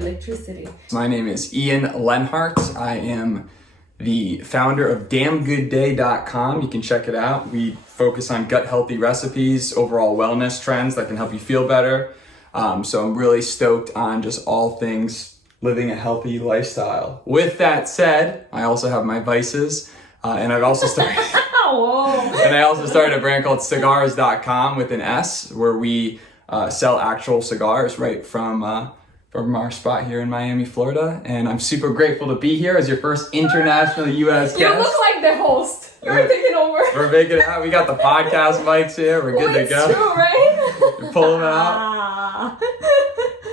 electricity. My name is Ian Lenhart. I am the founder of damngoodday.com. You can check it out. We focus on gut healthy recipes, overall wellness trends that can help you feel better. So I'm really stoked on just all things living a healthy lifestyle. With that said, I also have my vices, and I've also started and I also started a brand called cigars.com with an S, where we sell actual cigars right from our spot here in Miami, Florida. And I'm super grateful to be here as your first international U.S. guest. You look like the host. You're taking over. We're making it out. We got the podcast mics here. We're good to go. It's true, right? We're pulling them out.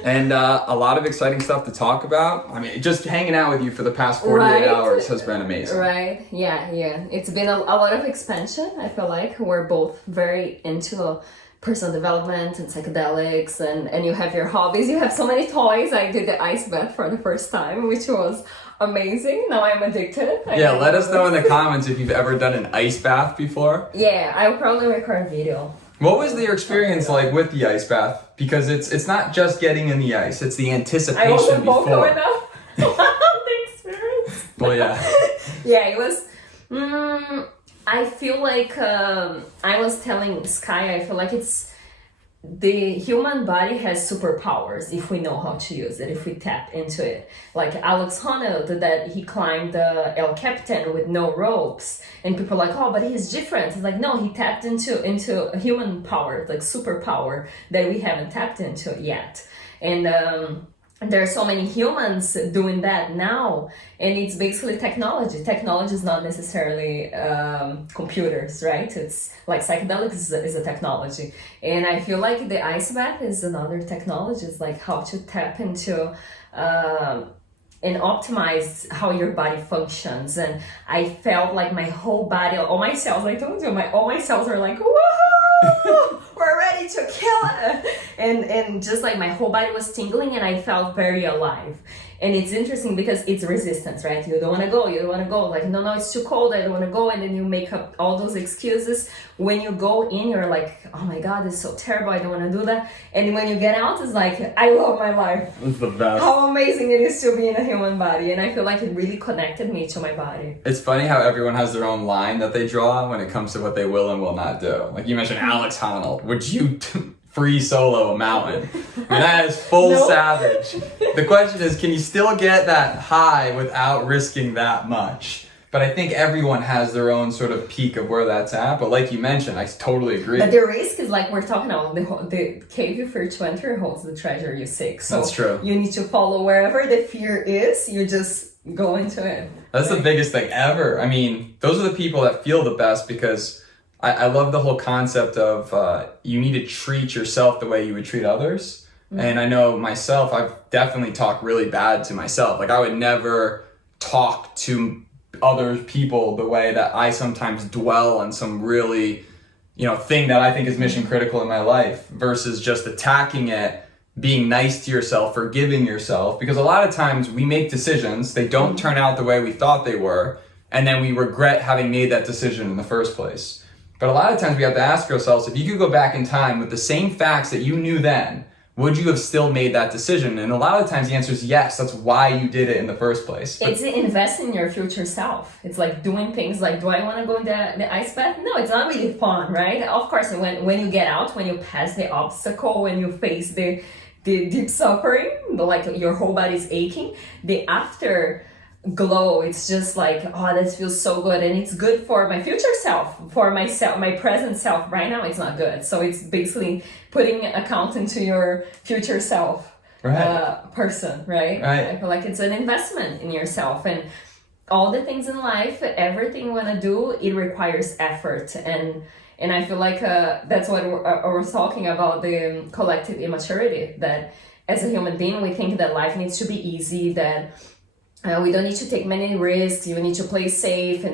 And a lot of exciting stuff to talk about. I mean, just hanging out with you for the past 48 hours has been amazing. Right. Yeah. It's been a lot of expansion. I feel like we're both very into personal development and psychedelics, and you have your hobbies. You have so many toys. I did the ice bath for the first time, which was amazing. Now I'm addicted. Let us know in the comments if you've ever done an ice bath before. Yeah, I'll probably record a video. What was your experience like with the ice bath? Because it's not just getting in the ice, it's the anticipation I wasn't vocal before. enough about the experience. Well, yeah. Yeah, it was... I feel like I was telling Sky, I feel like the human body has superpowers if we know how to use it, if we tap into it. Like Alex Honnold, that he climbed the El Capitan with no ropes, and people are like, oh, but he's different. It's like, no, he tapped into a human power, like superpower that we haven't tapped into yet. And there are so many humans doing that now, and it's basically technology. Technology is not necessarily computers, right? It's like psychedelics is a technology. And I feel like the ice bath is another technology. It's like how to tap into and optimize how your body functions. And I felt like my whole body, all my cells, I told you, all my cells are like, whoa! We're ready to kill it. And just like my whole body was tingling, and I felt very alive. And it's interesting because it's resistance, right? You don't want to go. Like, no, it's too cold. I don't want to go. And then you make up all those excuses. When you go in, you're like, oh my God, it's so terrible. I don't want to do that. And when you get out, it's like, I love my life. It's the best. How amazing it is to be in a human body. And I feel like it really connected me to my body. It's funny how everyone has their own line that they draw when it comes to what they will and will not do. Like you mentioned Alex Honnold. Would you free solo a mountain? I mean, that is full savage. The question is, can you still get that high without risking that much? But I think everyone has their own sort of peak of where that's at. But like you mentioned, I totally agree. But the risk is like we're talking about the cave you fear to enter holds the treasure you seek. So that's true. You need to follow wherever the fear is. You just go into it. That's the biggest thing ever. I mean, those are the people that feel the best, because I love the whole concept of you need to treat yourself the way you would treat others. Mm-hmm. And I know myself, I've definitely talked really bad to myself. Like I would never talk to other people the way that I sometimes dwell on some really, thing that I think is mission critical in my life, versus just attacking it, being nice to yourself, forgiving yourself. Because a lot of times we make decisions, they don't turn out the way we thought they were, and then we regret having made that decision in the first place. But a lot of times we have to ask ourselves, if you could go back in time with the same facts that you knew then, would you have still made that decision? And a lot of times the answer is yes. That's why you did it in the first place. It's invest in your future self. It's like doing things like, do I want to go in the ice bath? No, it's not really fun, right? Of course, when you get out, when you pass the obstacle, when you face the deep suffering, like your whole body's aching, the after glow, it's just like, oh, this feels so good, and it's good for my future self. For myself, my present self right now, it's not good. So it's basically putting account into your future self, person, right? I feel like it's an investment in yourself, and all the things in life, everything you want to do, it requires effort. And I feel like that's what we're talking about, the collective immaturity, that as a human being, we think that life needs to be easy, that we don't need to take many risks, you need to play safe,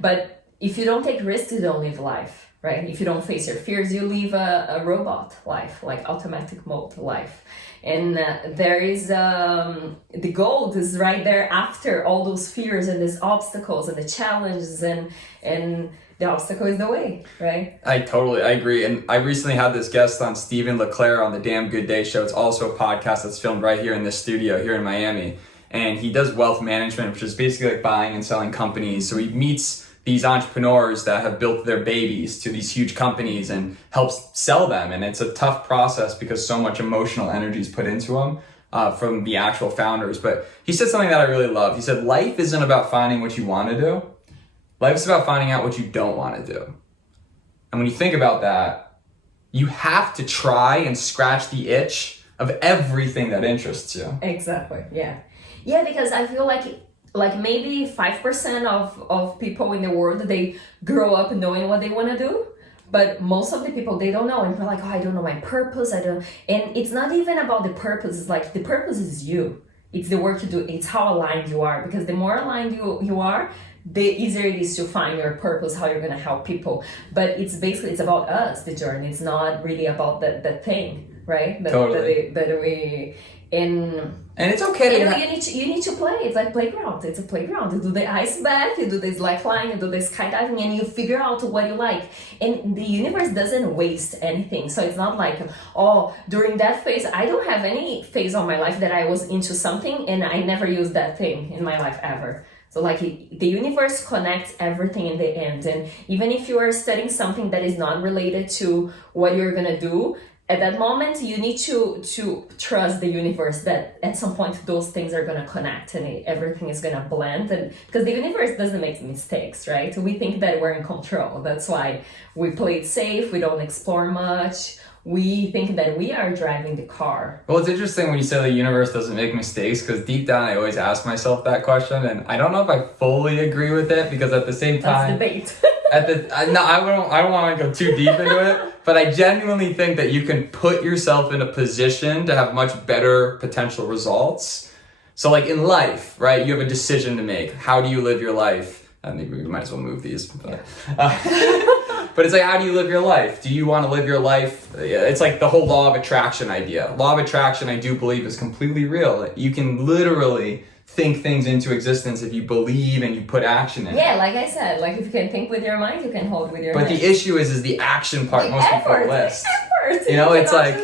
but if you don't take risks, you don't live life. right? If you don't face your fears, you live a robot life, like automatic mode life. And there is the gold is right there after all those fears and these obstacles and the challenges, and the obstacle is the way, right? I agree. And I recently had this guest on, Stephen LeClaire, on the Damn Good Day show. It's also a podcast that's filmed right here in this studio here in Miami. And he does wealth management, which is basically like buying and selling companies. So he meets these entrepreneurs that have built their babies to these huge companies and helps sell them. And it's a tough process because so much emotional energy is put into them from the actual founders. But he said something that I really loved. He said, life isn't about finding what you want to do. Life's about finding out what you don't want to do. And when you think about that, you have to try and scratch the itch of everything that interests you. Exactly, yeah. Yeah, because I feel like maybe 5% of people in the world, they grow up knowing what they want to do. But most of the people, they don't know. And they're like, oh, I don't know my purpose. And it's not even about the purpose. It's like the purpose is you. It's the work you do. It's how aligned you are. Because the more aligned you are, the easier it is to find your purpose, how you're going to help people. But it's about us, the journey. It's not really about that thing, right? Totally. And it's okay to you need to play. It's like playground. It's a playground. You do the ice bath, you do the slack line, you do the skydiving, and you figure out what you like. And the universe doesn't waste anything. So it's not like, oh, during that phase, I don't have any phase of my life that I was into something and I never used that thing in my life ever. So like the universe connects everything in the end. And even if you are studying something that is not related to what you're gonna do, at that moment, you need to trust the universe that at some point those things are gonna connect and everything is gonna blend. And because the universe doesn't make mistakes, right? We think that we're in control. That's why we play it safe. We don't explore much. We think that we are driving the car. Well, it's interesting when you say the universe doesn't make mistakes, because deep down I always ask myself that question, and I don't know if I fully agree with it, because at the same time, that's debate. I don't want to go too deep into it, but I genuinely think that you can put yourself in a position to have much better potential results. So like in life, right, you have a decision to make. How do you live your life? Maybe we might as well move these. But, but it's like, how do you live your life? Do you want to live your life? It's like the whole law of attraction idea. Law of attraction, I do believe, is completely real. You can literally think things into existence if you believe and you put action in it. Yeah, like I said, like if you can think with your mind, you can hold with your mind. But the issue is the action part the most effort, people list. You know, it's like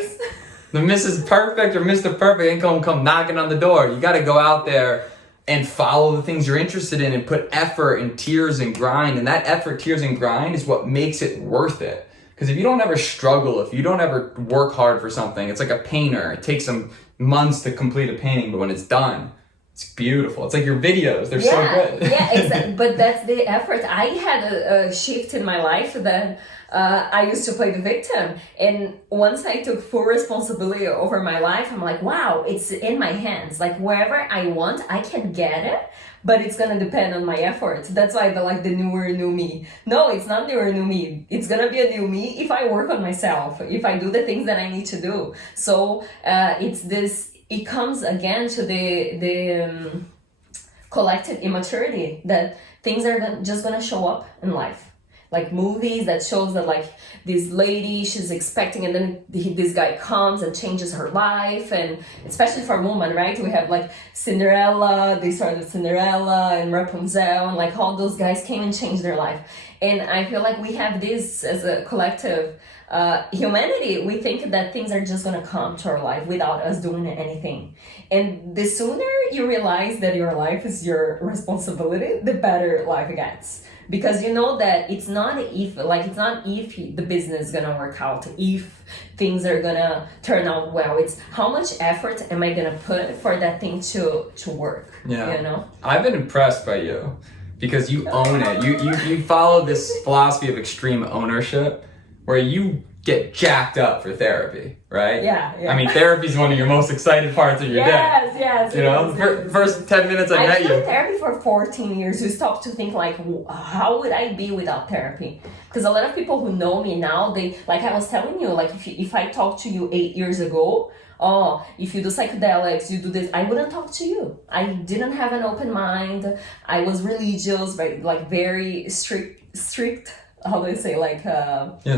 the Mrs. Perfect or Mr. Perfect ain't gonna come knocking on the door. You gotta go out there and follow the things you're interested in and put effort and tears and grind. And that effort, tears, and grind is what makes it worth it. Because if you don't ever struggle, if you don't ever work hard for something, it's like a painter. It takes some months to complete a painting, but when it's done, it's beautiful. It's like your videos. They're so good. Yeah, exactly. But that's the effort. I had a shift in my life that I used to play the victim. And once I took full responsibility over my life, I'm like, wow, it's in my hands. Like wherever I want, I can get it. But it's going to depend on my efforts. That's why I like the newer new me. No, it's not newer new me. It's going to be a new me if I work on myself, if I do the things that I need to do. So it comes again to the collective immaturity that things are just going to show up in life. Like movies that shows that like this lady, she's expecting, and then this guy comes and changes her life. And especially for a woman, right? We have like Cinderella, they started with Cinderella and Rapunzel, and like all those guys came and changed their life. And I feel like we have this as a collective humanity. We think that things are just gonna come to our life without us doing anything. And the sooner you realize that your life is your responsibility, the better life gets. Because you know that it's not if the business is gonna work out, if things are gonna turn out well. It's how much effort am I gonna put for that thing to work. Yeah. You know? I've been impressed by you because you own it. You follow this philosophy of extreme ownership where you get jacked up for therapy, right? Yeah. I mean, therapy is one of your most excited parts of your day. Yes. You know, first 10 minutes I met you. I've been in therapy for 14 years. You stop to think like, how would I be without therapy? Because a lot of people who know me now, they, like I was telling you, like if I talked to you 8 years ago, oh, if you do psychedelics, you do this, I wouldn't talk to you. I didn't have an open mind. I was religious, like very strict how do I say, like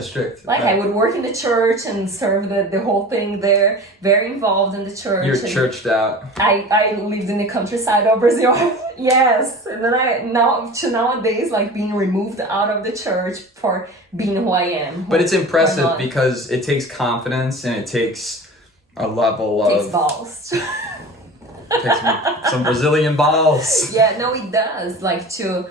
strict. like right. I would work in the church and serve the whole thing there, very involved in the church. You're churched out. I lived in the countryside of Brazil. Yes. And then nowadays, like being removed out of the church for being who I am. But it's impressive because it takes confidence and it takes a level of... It takes balls. It takes some Brazilian balls. Yeah, no, it does. Like to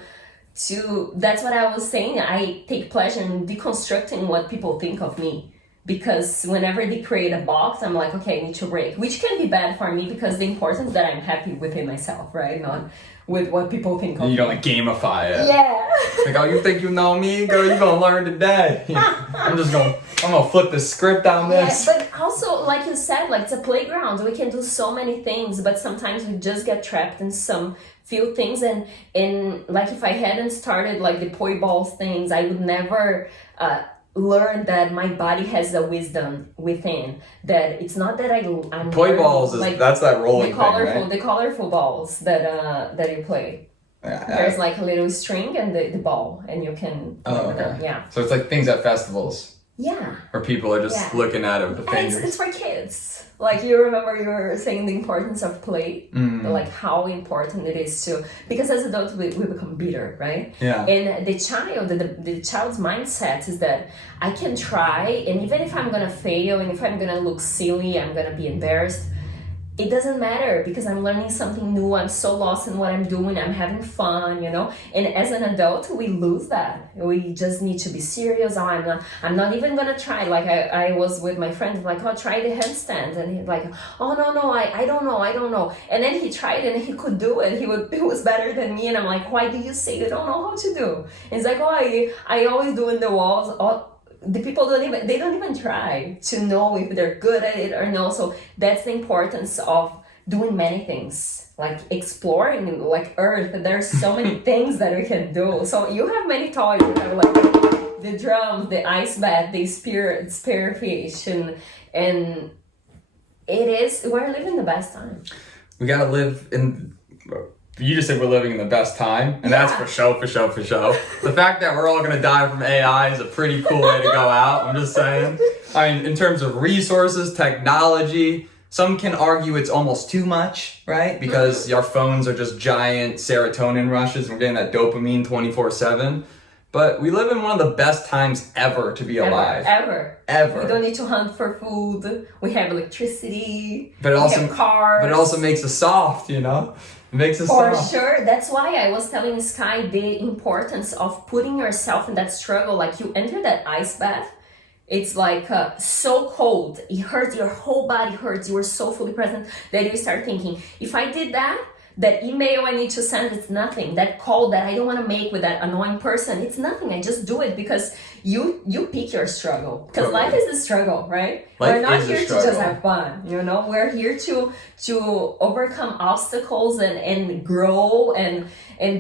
that's what I was saying. I take pleasure in deconstructing what people think of me. Because whenever they create a box, I'm like, okay, I need to break. Which can be bad for me because the importance that I'm happy within myself, right? Not with what people think of me. You don't like gamify it. Yeah. Like, oh, you think you know me? Girl, you're gonna learn today. I'm gonna flip the script on this. Yeah, but also, like you said, like it's a playground. We can do so many things, but sometimes we just get trapped in some few things. And like if I hadn't started like the poi balls things, I would never learn that my body has a wisdom within. That it's not that I'm poi balls is like, that's that rolling thing, right? The colorful balls that you play. There's like a little string and the ball, and you can. Oh, okay. Yeah. So it's like things at festivals. Yeah. Where people are just looking at it with the fingers. It's for kids. Like you remember you were saying the importance of play, like how important it is to, because as adults we become bitter, right? Yeah. And the child's mindset is that I can try, and even if I'm gonna fail, and if I'm gonna look silly, I'm gonna be embarrassed. It doesn't matter because I'm learning something new. I'm so lost in what I'm doing. I'm having fun, you know. And as an adult, we lose that. We just need to be serious. Oh, I'm not even gonna try. Like I was with my friend, like, oh, try the handstand, and he's like, oh no, I don't know. And then he tried and he could do it. He was better than me, and I'm like, why do you say you don't know how to do? And he's like, oh, I always do in the walls. Oh, the people don't even try to know if they're good at it or no. So that's the importance of doing many things, like exploring like Earth. There's so many things that we can do. So you have many toys. You have like the drums, the ice bath, the spearfish, and we're living the best time. We gotta live in. You just said we're living in the best time, and that's for show. The fact that we're all gonna die from AI is a pretty cool way to go out, I'm just saying. I mean, in terms of resources, technology, some can argue it's almost too much, right? Because our phones are just giant serotonin rushes, and we're getting that dopamine 24/7. But we live in one of the best times ever to be alive. Ever. We don't need to hunt for food. We have electricity. We have cars. But it also makes us soft, you know? It makes us For soft. sure. That's why I was telling Sky the importance of putting yourself in that struggle. Like you enter that ice bath. It's like so cold. It hurts. Your whole body hurts. You are so fully present that you start thinking, if I did that email I need to send, it's nothing. That call that I don't want to make with that annoying person, it's nothing. I just do it because you pick your struggle. Because life is a struggle, right? We're not here to just have fun, you know? We're here to overcome obstacles and grow, and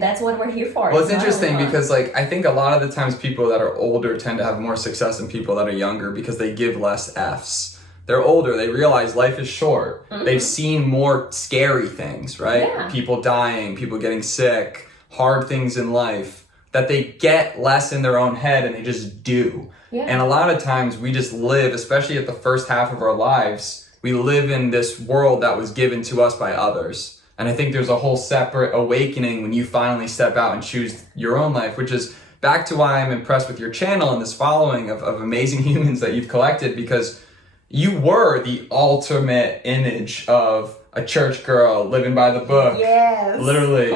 that's what we're here for. Well, it's interesting because like I think a lot of the times people that are older tend to have more success than people that are younger because they give less Fs. They're older, they realize life is short. They've seen more scary things, right? Yeah. People dying, people getting sick, hard things in life, that they get less in their own head and they just do. Yeah. And a lot of times we just live, especially at the first half of our lives, we live in this world that was given to us by others. And I think there's a whole separate awakening when you finally step out and choose your own life, which is back to why I'm impressed with your channel and this following of amazing humans that you've collected, because you were the ultimate image of a church girl living by the book. Yes. Literally.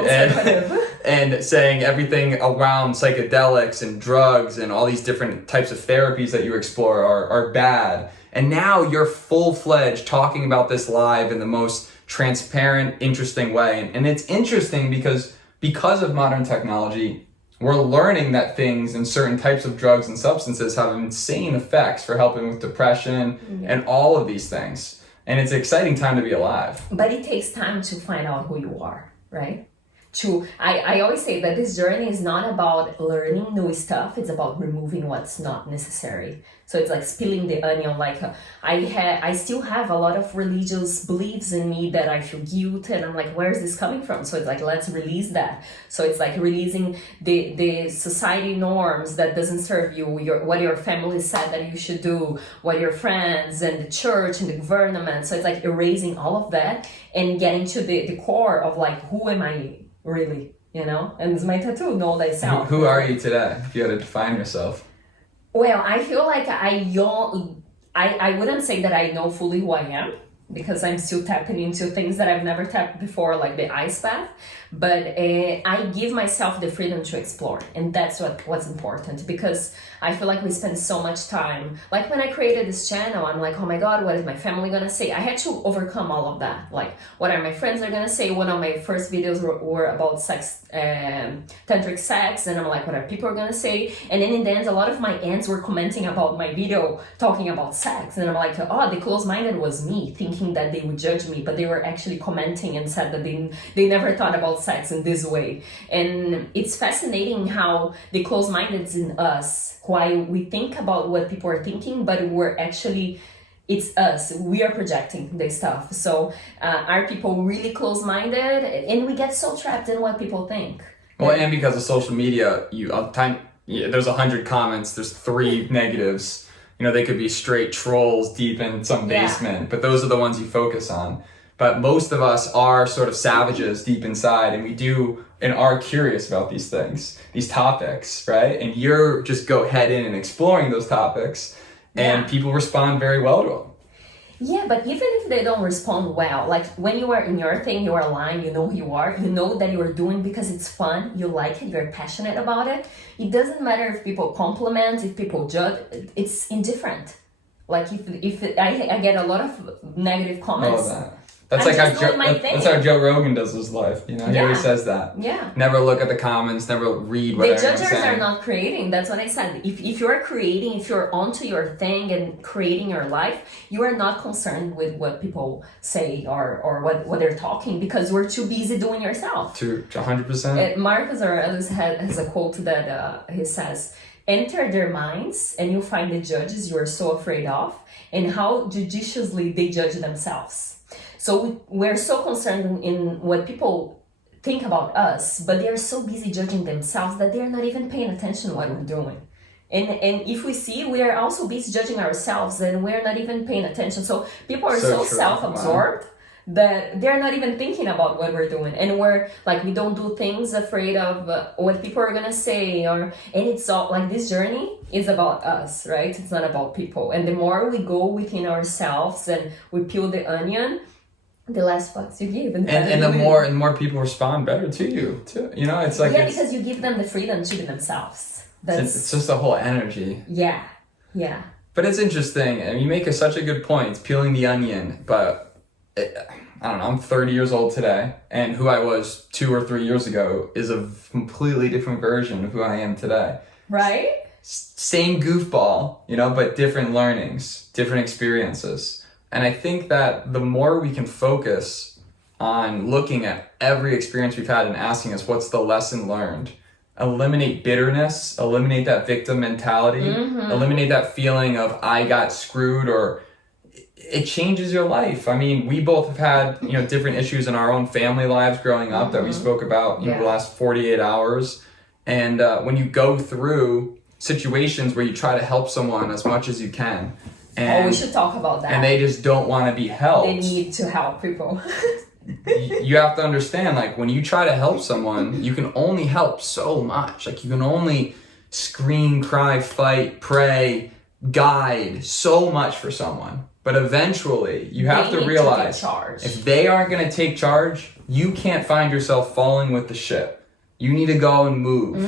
And saying everything around psychedelics and drugs and all these different types of therapies that you explore are bad. And now you're full-fledged talking about this live in the most transparent, interesting way. And it's interesting because of modern technology, we're learning that things and certain types of drugs and substances have insane effects for helping with depression and all of these things. And it's an exciting time to be alive. But it takes time to find out who you are, right? I always say that this journey is not about learning new stuff, it's about removing what's not necessary. So it's like spilling the onion. Like I still have a lot of religious beliefs in me that I feel guilt, and I'm like, where's this coming from? So it's like, let's release that. So it's like releasing the society norms that doesn't serve you, what your family said that you should do, what your friends and the church and the government. So it's like erasing all of that and getting to the core of like, who am I really? You know? And it's my tattoo, know thyself. Who are you today, if you had to define yourself? Well, I feel like I wouldn't say that I know fully who I am, because I'm still tapping into things that I've never tapped before, like the ice bath. But I give myself the freedom to explore, and that's what's important, because I feel like we spend so much time. Like when I created this channel, I'm like, oh my God, what is my family gonna say? I had to overcome all of that. Like, what are my friends are gonna say? One of my first videos were about sex, tantric sex, and I'm like, what are people gonna say? And then in the end, a lot of my aunts were commenting about my video talking about sex, and I'm like, oh, the closed-minded was me, thinking that they would judge me, but they were actually commenting and said that they never thought about sex in this way. And it's fascinating how the closed-minded is in us, why we think about what people are thinking, but we're actually, it's us, we are projecting the stuff. So are people really closed-minded? And we get so trapped in what people think. Well, and because of social media, there's 100 comments, there's 3 negatives. You know, they could be straight trolls deep in some basement, but those are the ones you focus on. But most of us are sort of savages deep inside, and we do and are curious about these things, these topics, right? And you're just go head in and exploring those topics, and people respond very well to them. Yeah, but even if they don't respond well, like when you are in your thing, you are aligned, you know who you are, you know that you are doing because it's fun, you like it, you're passionate about it. It doesn't matter if people compliment, if people judge, it's indifferent. Like if I get a lot of negative comments. That's like that's how Joe Rogan does his life. You know, he always says that. Yeah. Never look at the comments. Never read what everyone's saying. The judges are not creating. That's what I said. If you're creating, if you're onto your thing and creating your life, you are not concerned with what people say or what they're talking, because we're too busy doing yourself. 100%. Marcus Aurelius has a quote that he says, "Enter their minds, and you'll find the judges you are so afraid of, and how judiciously they judge themselves." So we're so concerned in what people think about us, but they are so busy judging themselves that they're not even paying attention to what we're doing. And if we see, we are also busy judging ourselves, and we're not even paying attention. So people are so self-absorbed that they're not even thinking about what we're doing. And we're like, we don't do things afraid of what people are gonna say, and it's all like, this journey is about us, right? It's not about people. And the more we go within ourselves and we peel the onion, the less fucks you give, and the more people respond better to you too. You know, it's like because you give them the freedom to be themselves. It's just a whole energy. Yeah. But it's interesting, and you make such a good point. It's peeling the onion, but I don't know. I'm 30 years old today, and who I was 2 or 3 years ago is a completely different version of who I am today. Right. Same goofball, you know, but different learnings, different experiences. And I think that the more we can focus on looking at every experience we've had and asking us, what's the lesson learned? Eliminate bitterness, eliminate that victim mentality, eliminate that feeling of I got screwed, or it changes your life. I mean, we both have had, you know, different issues in our own family lives growing up that we spoke about, the last 48 hours. And when you go through situations where you try to help someone as much as you can, and, we should talk about that. And they just don't want to be helped. They need to help people. You have to understand, like, when you try to help someone, you can only help so much. Like, you can only scream, cry, fight, pray, guide so much for someone. But eventually, you have to realize, if they aren't going to take charge, you can't find yourself falling with the ship. You need to go and move.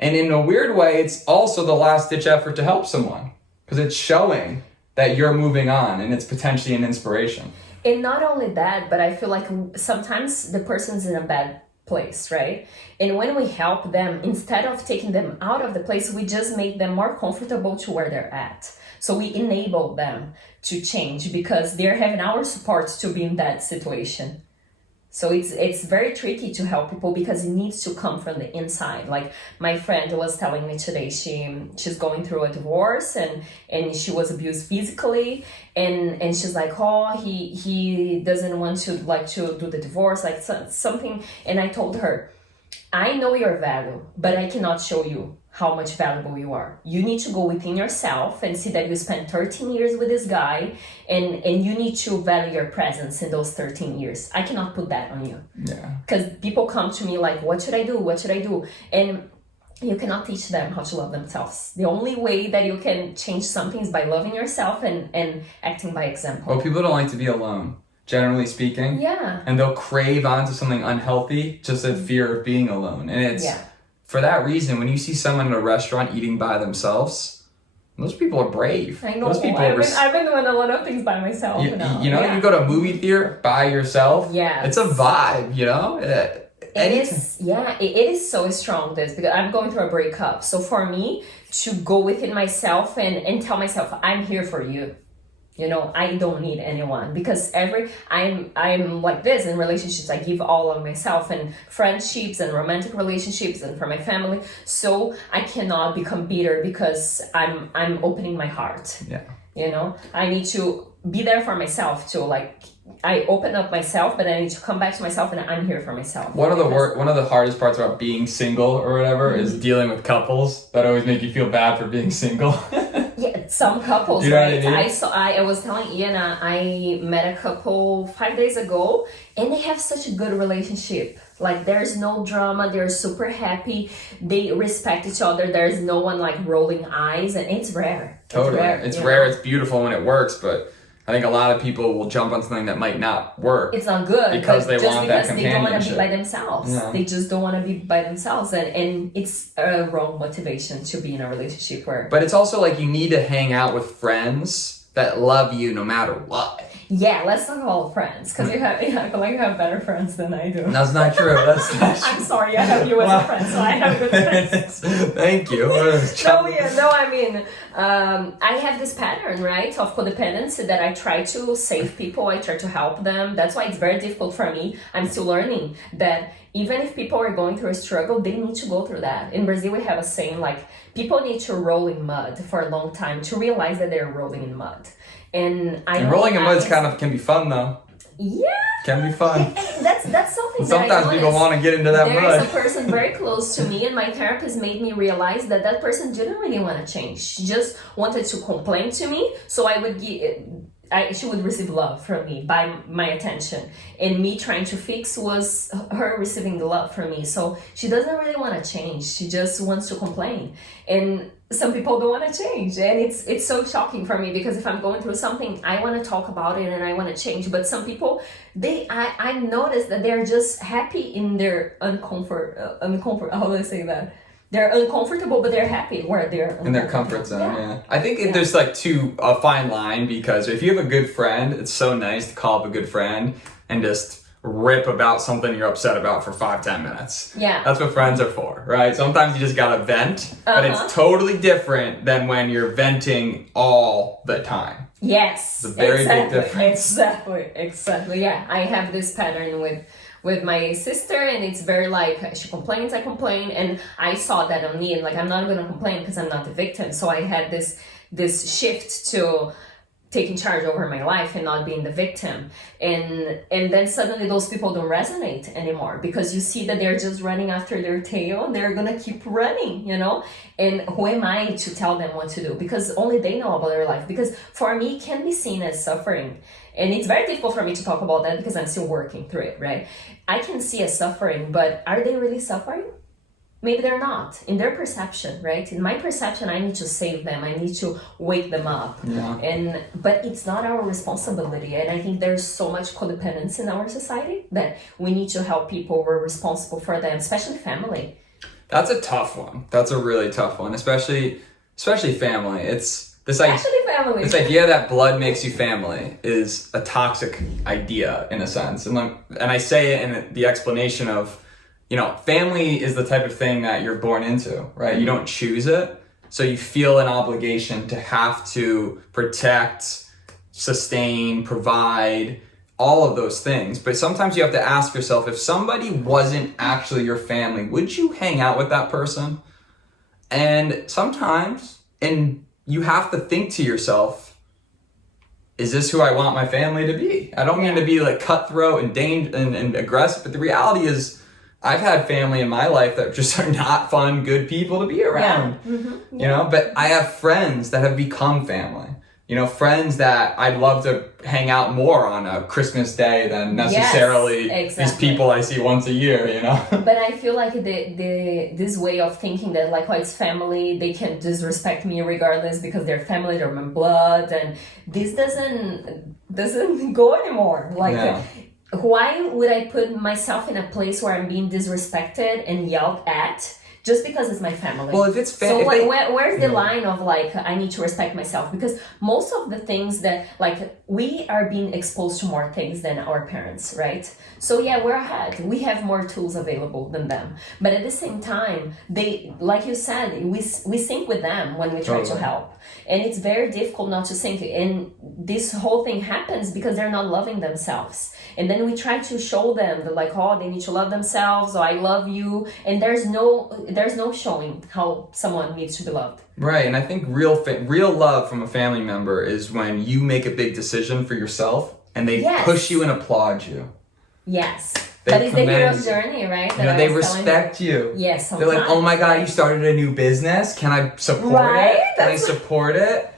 And in a weird way, it's also the last-ditch effort to help someone. Because it's showing that you're moving on, and it's potentially an inspiration. And not only that, but I feel like sometimes the person's in a bad place, right? And when we help them, instead of taking them out of the place, we just make them more comfortable to where they're at. So we enable them to change because they're having our support to be in that situation. So it's very tricky to help people because it needs to come from the inside. Like my friend was telling me today, she's going through a divorce and she was abused physically, and she's like, oh, he doesn't want to do the divorce, like something. And I told her, I know your value, but I cannot show you how much valuable you are. You need to go within yourself and see that you spent 13 years with this guy, and you need to value your presence in those 13 years. I cannot put that on you. Yeah. Because people come to me like, what should I do? What should I do? And you cannot teach them how to love themselves. The only way that you can change something is by loving yourself and acting by example. Well, people don't like to be alone, generally speaking. Yeah. And they'll crave onto something unhealthy, just a fear of being alone. And it's for that reason, when you see someone in a restaurant eating by themselves, those people are brave. I know. Those people I've been doing a lot of things by myself. You know, you go to a movie theater by yourself. Yeah. It's a vibe, you know? It is so strong, this, because I'm going through a breakup. So for me to go within myself and tell myself, I'm here for you. You know, I don't need anyone, because I'm like this in relationships. I give all of myself, and friendships and romantic relationships and for my family. So I cannot become bitter because I'm opening my heart. Yeah. You know, I need to be there for myself too. Like I open up myself, but I need to come back to myself, and I'm here for myself. One of the hardest parts about being single or whatever is dealing with couples that always make you feel bad for being single. Yeah, some couples, you know right? What I mean? I was telling Ian, I met a couple 5 days ago, and they have such a good relationship. Like there's no drama, they're super happy, they respect each other, there's no one like rolling eyes, and it's rare. Totally. It's rare, it's beautiful when it works, but I think a lot of people will jump on something that might not work. It's not good because they want that companionship. They don't want to be by themselves. Yeah. They just don't want to be by themselves, and it's a wrong motivation to be in a relationship where. But it's also like you need to hang out with friends that love you no matter what. Yeah, let's talk about friends, because I feel like you have better friends than I do. That's not true. That's not true. I'm sorry, I have you as a friend, so I have good friends. Thank you. I mean, I have this pattern, right, of codependency that I try to save people, I try to help them. That's why it's very difficult for me. I'm still learning that even if people are going through a struggle, they need to go through that. In Brazil, we have a saying like, people need to roll in mud for a long time to realize that they're rolling in mud. And rolling in mud can be fun though. Yeah. Can be fun. And that's something sometimes people want to get into that mud. There's a person very close to me, and my therapist made me realize that person didn't really want to change. She just wanted to complain to me, so she would receive love from me by my attention, and me trying to fix was her receiving the love from me. So she doesn't really want to change, she just wants to complain. And some people don't want to change, and it's so shocking for me, because if I'm going through something, I want to talk about it and I want to change. But some people, I noticed that they're just happy in their uncomfort. How do I say that? They're uncomfortable, but they're happy where they're in their comfort zone. Yeah. I think there's like a fine line, because if you have a good friend, it's so nice to call up a good friend and just rip about something you're upset about for 5-10 minutes. Yeah. That's what friends are for, right? Sometimes you just gotta vent, but it's totally different than when you're venting all the time. Yes. It's a very big difference. Exactly. Yeah. I have this pattern with my sister, and it's very like, she complains, I complain, and I saw that on me, and like, I'm not gonna complain because I'm not the victim. So I had this shift to taking charge over my life and not being the victim, and then suddenly those people don't resonate anymore, because you see that they're just running after their tail, and they're gonna keep running, you know. And who am I to tell them what to do? Because only they know about their life. Because for me, it can be seen as suffering, and it's very difficult for me to talk about that because I'm still working through it, right? I can see as suffering, but are they really suffering? Maybe they're not, in their perception, right? In my perception, I need to save them. I need to wake them up. Yeah. But it's not our responsibility. And I think there's so much codependence in our society that we need to help people. We're responsible for them, especially family. That's a tough one. That's a really tough one, especially family. It's this idea that blood makes you family is a toxic idea in a sense. And I say it in the explanation of, you know, family is the type of thing that you're born into, right? You don't choose it. So you feel an obligation to have to protect, sustain, provide, all of those things, but sometimes you have to ask yourself, if somebody wasn't actually your family, would you hang out with that person? And sometimes, and you have to think to yourself, is this who I want my family to be? I don't mean to be like cutthroat and aggressive, but the reality is I've had family in my life that just are not fun, good people to be around, you know, but I have friends that have become family. You know, friends that I'd love to hang out more on a Christmas day than necessarily these people I see once a year, you know? But I feel like this way of thinking that like, oh, it's family, they can disrespect me regardless because they're family, they're my blood, and this doesn't go anymore. Like, why would I put myself in a place where I'm being disrespected and yelled at just because it's my family? Well, if it's so like, where's the line of like, I need to respect myself? Because most of the things that like, we are being exposed to more things than our parents, right? So yeah, we're ahead. We have more tools available than them. But at the same time, they, like you said, we sync with them when we try to help. And it's very difficult not to sync. And this whole thing happens because they're not loving themselves. And then we try to show them that like, oh, they need to love themselves, or I love you. And there's no showing how someone needs to be loved. Right, and I think real love from a family member is when you make a big decision for yourself and they push you and applaud you. Yes. That is the hero's journey, right? You know, they respect you. Yes, they're like, oh my God, you started a new business. Can I support it? Can I support it?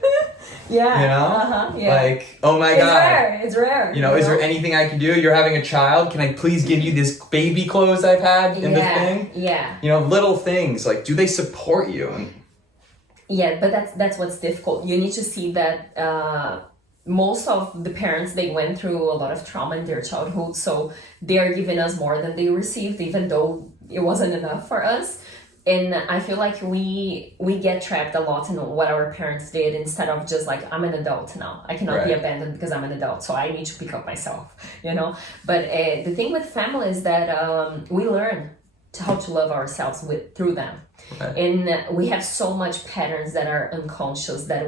Yeah. You know? Like, oh my God. It's rare. You know, is there anything I can do? You're having a child. Can I please give you this baby clothes I've had in the thing? Yeah. You know, little things. Like, do they support you? Yeah, but that's what's difficult. You need to see that most of the parents, they went through a lot of trauma in their childhood, so they are giving us more than they received, even though it wasn't enough for us. And I feel like we get trapped a lot in what our parents did, instead of just like, I'm an adult now. I cannot be abandoned because I'm an adult, so I need to pick up myself, you know? But the thing with family is that we learn how to love ourselves through them. Right. And we have so much patterns that are unconscious that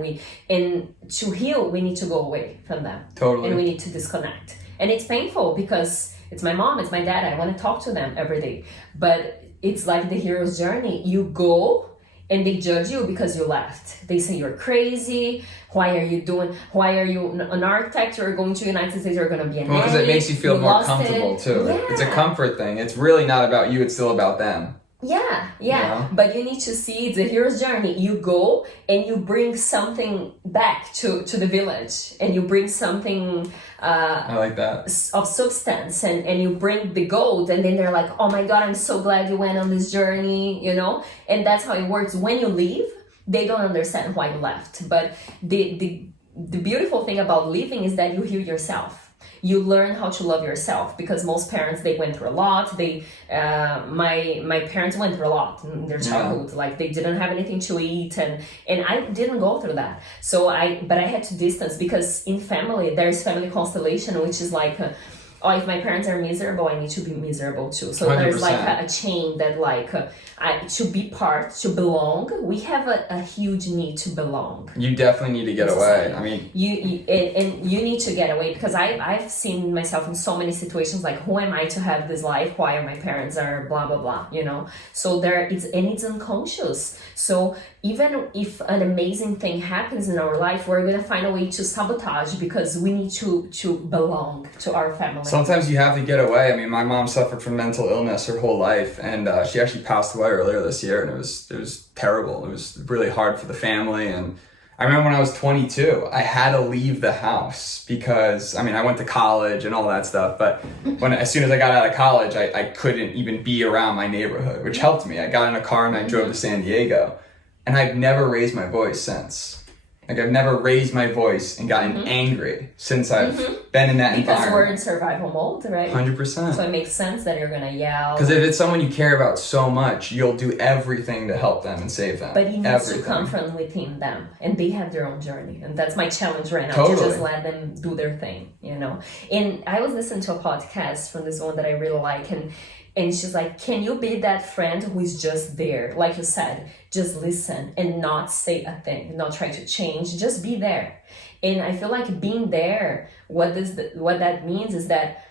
and to heal, we need to go away from them. Totally. And we need to disconnect. And it's painful because it's my mom, it's my dad. I want to talk to them every day. But it's like the hero's journey. You go and they judge you because you left. They say you're crazy. Why are you an architect? You're going to the United States, you're going to be a nanny. Well, because it makes you feel more comfortable too. Yeah. It's a comfort thing. It's really not about you, it's still about them. Yeah. You know? But you need to see it's a hero's journey. You go and you bring something back to the village, and you bring something I like that. Of substance, and you bring the gold, and then they're like, oh my God, I'm so glad you went on this journey, you know? And that's how it works. When you leave, they don't understand why you left. But the beautiful thing about leaving is that you heal yourself. You learn how to love yourself, because most parents, they went through a lot. My parents went through a lot in their childhood. Like, they didn't have anything to eat, and I didn't go through that. But I had to distance, because in family, there's family constellation, which is like, if my parents are miserable, I need to be miserable too. So 100%. There's like a chain that like, to be part, to belong. We have a huge need to belong. You definitely need to get away. I mean, you need to get away, because I've seen myself in so many situations like, who am I to have this life? Why are my parents are blah blah blah, you know? So it's unconscious. So even if an amazing thing happens in our life, we're gonna find a way to sabotage, because we need to belong to our family. Sometimes you have to get away. I mean, my mom suffered from mental illness her whole life, and she actually passed away earlier this year, and it was terrible. It was really hard for the family. And I remember when I was 22, I had to leave the house because, I mean, I went to college and all that stuff, but as soon as I got out of college, I couldn't even be around my neighborhood, which helped me. I got in a car and I drove to San Diego, and I've never raised my voice since. Like, I've never raised my voice and gotten angry since I've been in that environment. Because we're in survival mode, right? 100%. So it makes sense that you're going to yell. Because if it's someone you care about so much, you'll do everything to help them and save them. But it needs to come from within them. And they have their own journey. And that's my challenge right now, to just let them do their thing, you know? And I was listening to a podcast from this one that I really like, and she's like, can you be that friend who is just there? Like you said, just listen and not say a thing, not try to change, just be there. And I feel like being there, what that means is that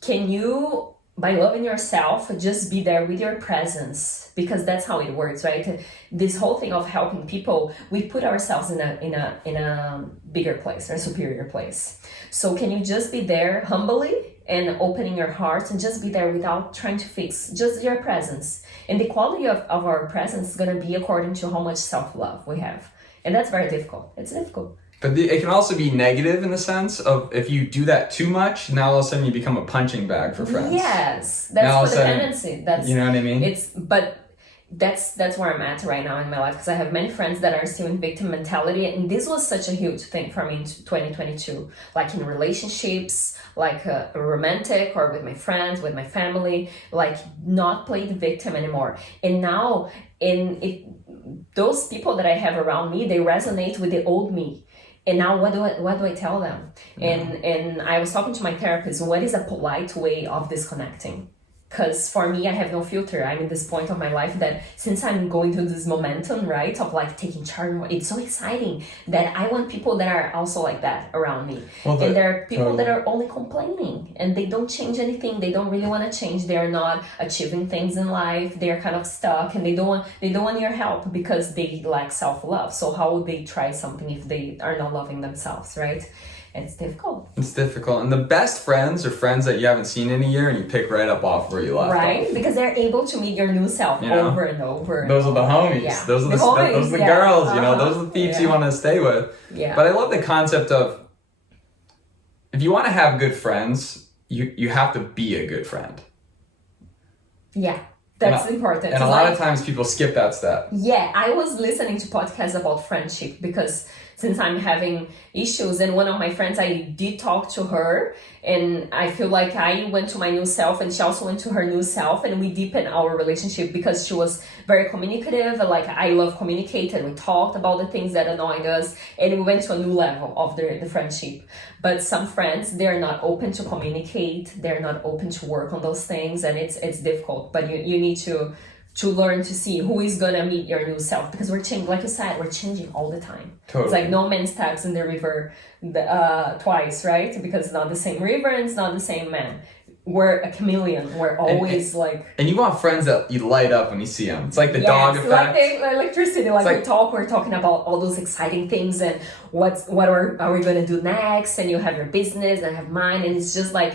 can you, by loving yourself, just be there with your presence, because that's how it works, right? This whole thing of helping people, we put ourselves in a bigger place, or a superior place. So can you just be there humbly and opening your heart and just be there without trying to fix, just your presence. And the quality of our presence is going to be according to how much self-love we have. And that's very difficult. It's difficult. But it can also be negative in the sense of if you do that too much, now all of a sudden you become a punching bag for friends. Yes, that's codependency. That's, you know what I mean? That's where I'm at right now in my life, because I have many friends that are still in victim mentality, and this was such a huge thing for me in 2022, like in relationships, like romantic or with my friends, with my family, like not play the victim anymore. And now those people that I have around me, they resonate with the old me. And now what do I tell them? Mm-hmm. And I was talking to my therapist, what is a polite way of disconnecting? Because for me, I have no filter. I'm in this point of my life that since I'm going through this momentum, right, of like taking charge, it's so exciting that I want people that are also like that around me. Well, and there are people that are only complaining and they don't change anything. They don't really want to change. They're not achieving things in life. They're kind of stuck and they don't want your help because they lack self-love. So how would they try something if they are not loving themselves, right? It's difficult. It's difficult. And the best friends are friends that you haven't seen in a year and you pick right up off where you left right? off. Because they're able to meet your new self over and over. Those are the homies. Yeah. Those are the girls, those are the peeps you want to stay with. Yeah. But I love the concept of if you want to have good friends, you have to be a good friend. Yeah. That's important. And a lot of times people skip that step. Yeah, I was listening to podcasts about friendship because since I'm having issues, and one of my friends, I did talk to her, and I feel like I went to my new self and she also went to her new self, and we deepened our relationship because she was very communicative. Like, I love communicating. We talked about the things that annoying us, and we went to a new level of the friendship. But some friends, they're not open to communicate. They're not open to work on those things, and it's difficult. But you need to learn to see who is gonna meet your new self, because we're changing, like you said, we're changing all the time. Totally. It's like no man steps in the river twice, right? Because it's not the same river and it's not the same man. We're a chameleon. We're always and you want friends that you light up when you see them. It's like the dog effect. Like the electricity. Like we're talking about all those exciting things and what are we gonna do next? And you have your business and I have mine, and it's just like,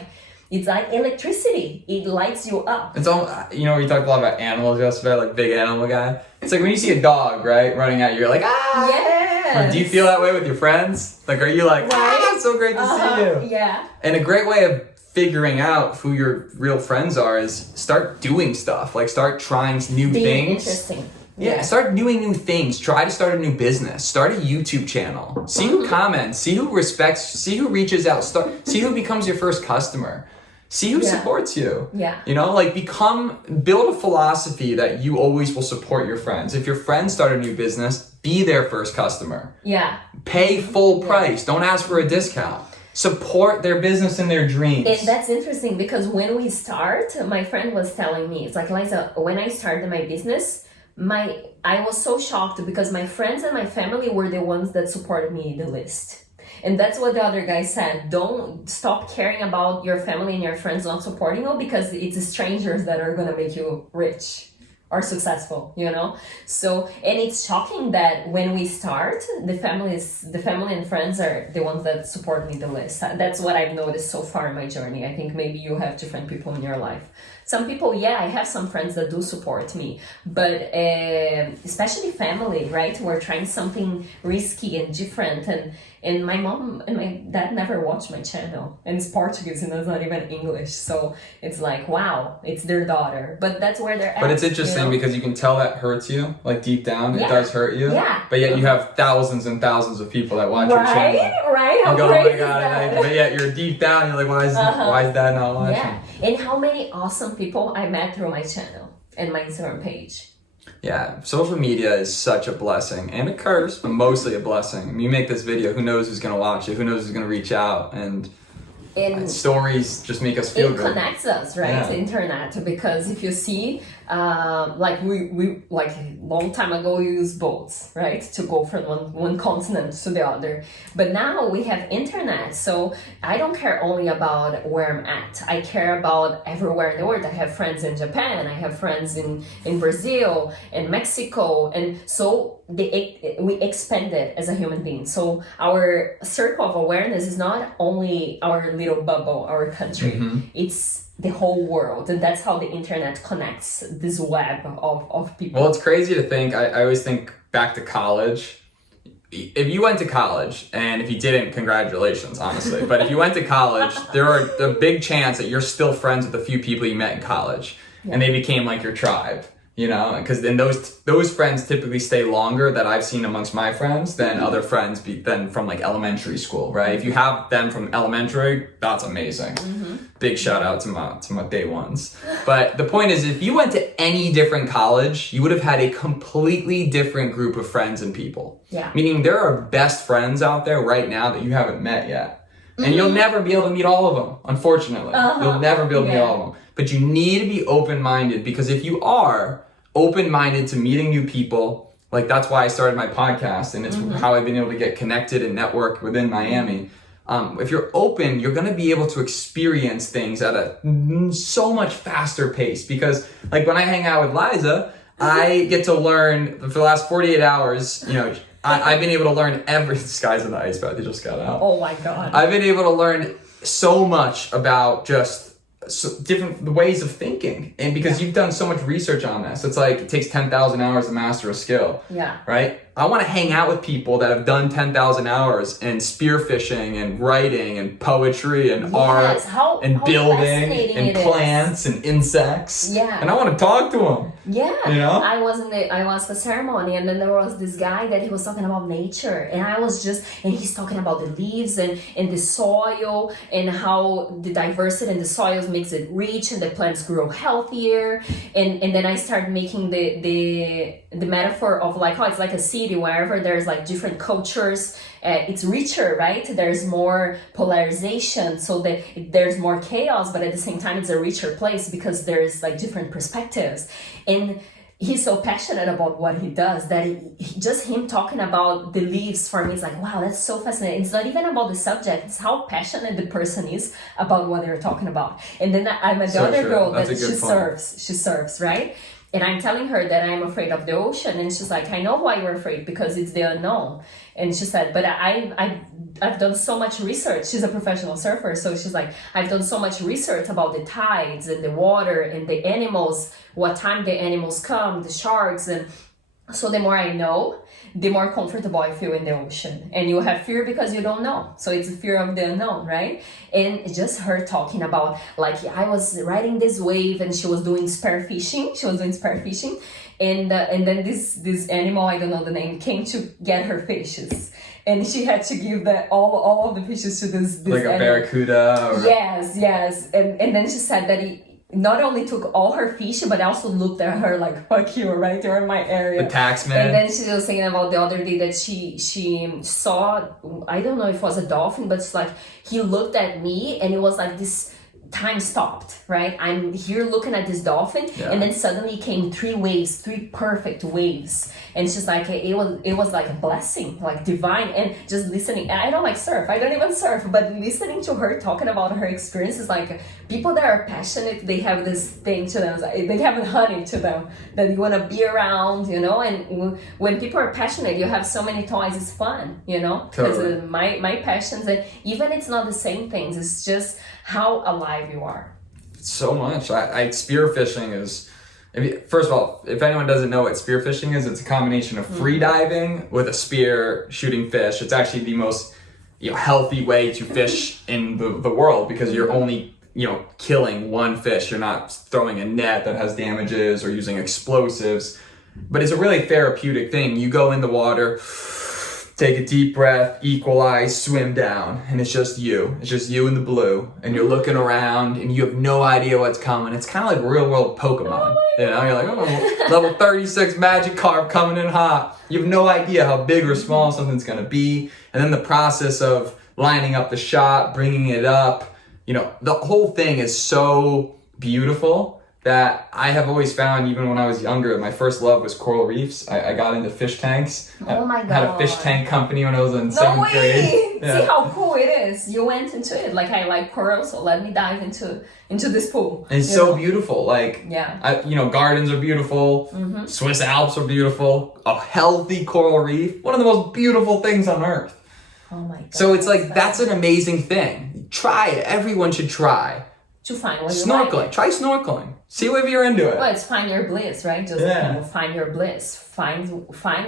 it's like electricity. It lights you up. It's all, we talked a lot about animals yesterday, like big animal guy. It's like when you see a dog, right, running at you, you're like, ah! Yes! Or do you feel that way with your friends? Like, are you like, ah, it's so great to see you? Yeah. And a great way of figuring out who your real friends are is start doing stuff. Like, start trying new things. Interesting. Yeah, start doing new things. Try to start a new business. Start a YouTube channel. See who comments. See who respects. See who reaches out. See who becomes your first customer. See who supports you. Yeah. Build a philosophy that you always will support your friends. If your friends start a new business, be their first customer. Yeah. Pay full price. Don't ask for a discount. Support their business and their dreams. And that's interesting because when we start, my friend was telling me, it's like, Liza, when I started my business, I was so shocked because my friends and my family were the ones that supported me the least. And that's what the other guy said. Don't stop caring about your family and your friends not supporting you, because it's strangers that are going to make you rich or successful, So, and it's shocking that when we start, the family and friends are the ones that support me the least. That's what I've noticed so far in my journey. I think maybe you have different people in your life. Some people, I have some friends that do support me, but especially family, right? We're trying something risky and different, and my mom and my dad never watched my channel, and it's Portuguese and it's not even English, so it's like, wow, it's their daughter, but that's where they're at. But it's interesting because you can tell that hurts you, like deep down, it does hurt you. Yeah. But yet you have thousands and thousands of people that watch your channel. Right? How crazy is that? But yet you're deep down, you're like, why is dad not watching? Yeah. And how many awesome people I met through my channel and my Instagram page. Yeah, social media is such a blessing and a curse, but mostly a blessing. You make this video, who knows who's going to watch it, who knows who's going to reach out, and And stories just make us feel it good. connects us, right? Yeah. The internet, because if you see, like we like long time ago we used boats, right, to go from one continent to the other. But now we have internet, so I don't care only about where I'm at. I care about everywhere in the world. I have friends in Japan. I have friends in Brazil and Mexico, and so we expanded as a human being. So our circle of awareness is not only our little bubble, our country. It's the whole world, and that's how the internet connects this web of people. Well, it's crazy to think. I always think back to college. If you went to college, and if you didn't, congratulations, honestly. But if you went to college, there are a big chance that you're still friends with the few people you met in college, and they became like your tribe. You know, because then those friends typically stay longer that I've seen amongst my friends than other friends than from like elementary school, right? If you have them from elementary, that's amazing. Big shout out to my day ones. But the point is, if you went to any different college, you would have had a completely different group of friends and people. Yeah. Meaning there are best friends out there right now that you haven't met yet. And you'll never be able to meet all of them, unfortunately. You'll never be able to meet all of them. But you need to be open-minded, because if you are open-minded to meeting new people, like that's why I started my podcast, and it's how I've been able to get connected and network within Miami. If you're open, you're going to be able to experience things at a so much faster pace, because like when I hang out with Liza, I get to learn for the last 48 hours, you know, I've been able to learn this guy's in the ice bath, he just got out. Oh my God. I've been able to learn so much about just different ways of thinking, and because you've done so much research on this, it's like it takes 10,000 hours to master a skill. Yeah. Right? I want to hang out with people that have done 10,000 hours in spearfishing and writing and poetry and art and building and plants and insects. Yeah. And I want to talk to them. Yeah. You know? I was in the ayahuasca ceremony, and then there was this guy that he was talking about nature, and and he's talking about the leaves and the soil, and how the diversity in the soils makes it rich and the plants grow healthier. And then I started making the metaphor of like, oh, it's like a city wherever there's like different cultures, it's richer, right? There's more polarization, so that there's more chaos, but at the same time it's a richer place because there's like different perspectives. And he's so passionate about what he does that just him talking about the leaves for me is like, wow, that's so fascinating. It's not even about the subject, it's how passionate the person is about what they're talking about. And then I met the other girl that she surfs, right? And I'm telling her that I'm afraid of the ocean, and she's like, I know why you're afraid, because it's the unknown. And she said, but I've done so much research. She's a professional surfer, so she's like, I've done so much research about the tides and the water and the animals, what time the animals come, the sharks, and so the more I know, the more comfortable I feel in the ocean. And you have fear because you don't know. So it's a fear of the unknown, right? And just her talking about, like, I was riding this wave and she was doing spearfishing. And then this animal, I don't know the name, came to get her fishes. And she had to give all of the fishes to this like a animal. Barracuda? Or... Yes. And then she said that he not only took all her fish, but also looked at her like, fuck you, right? You're in my area. The taxman. And then she was saying about the other day that she saw, I don't know if it was a dolphin, but it's like, he looked at me and it was like this time stopped, right? I'm here looking at this dolphin, and then suddenly came three perfect waves, and she's like, it was like a blessing, like divine. And just listening, and I don't like surf, I don't even surf, but listening to her talking about her experiences, like people that are passionate, they have this thing to them, they have a honey to them that you want to be around, you know. And when people are passionate, you have so many toys, it's fun, you know, because my passions, and even it's not the same things, it's just how alive you are. So much. I spearfishing is, first of all, if anyone doesn't know what spearfishing is, it's a combination of free diving with a spear shooting fish. It's actually the most healthy way to fish in the world, because you're only killing one fish. You're not throwing a net that has damages or using explosives. But it's a really therapeutic thing. You go in the water, take a deep breath, equalize, swim down, and it's just you. It's just you in the blue, and you're looking around, and you have no idea what's coming. It's kind of like real world Pokemon. You're like, oh, level 36 Magikarp coming in hot. You have no idea how big or small something's gonna be, and then the process of lining up the shot, bringing it up, you know, the whole thing is so beautiful that I have always found, even when I was younger, my first love was coral reefs. I got into fish tanks. Oh my God. I had a fish tank company when I was in No seventh way! grade. Yeah. See how cool it is. You went into it. Like, I like coral, so let me dive into this pool. And it's so beautiful. Like, yeah. you know, gardens are beautiful. Swiss Alps are beautiful. A healthy coral reef, one of the most beautiful things on earth. Oh my God. So it's like, that's an amazing thing. Try it. Everyone should try. To find what you Snorkeling. like. Try snorkeling. See if you're into it. Well, it's find your bliss, right? Just find your bliss. Find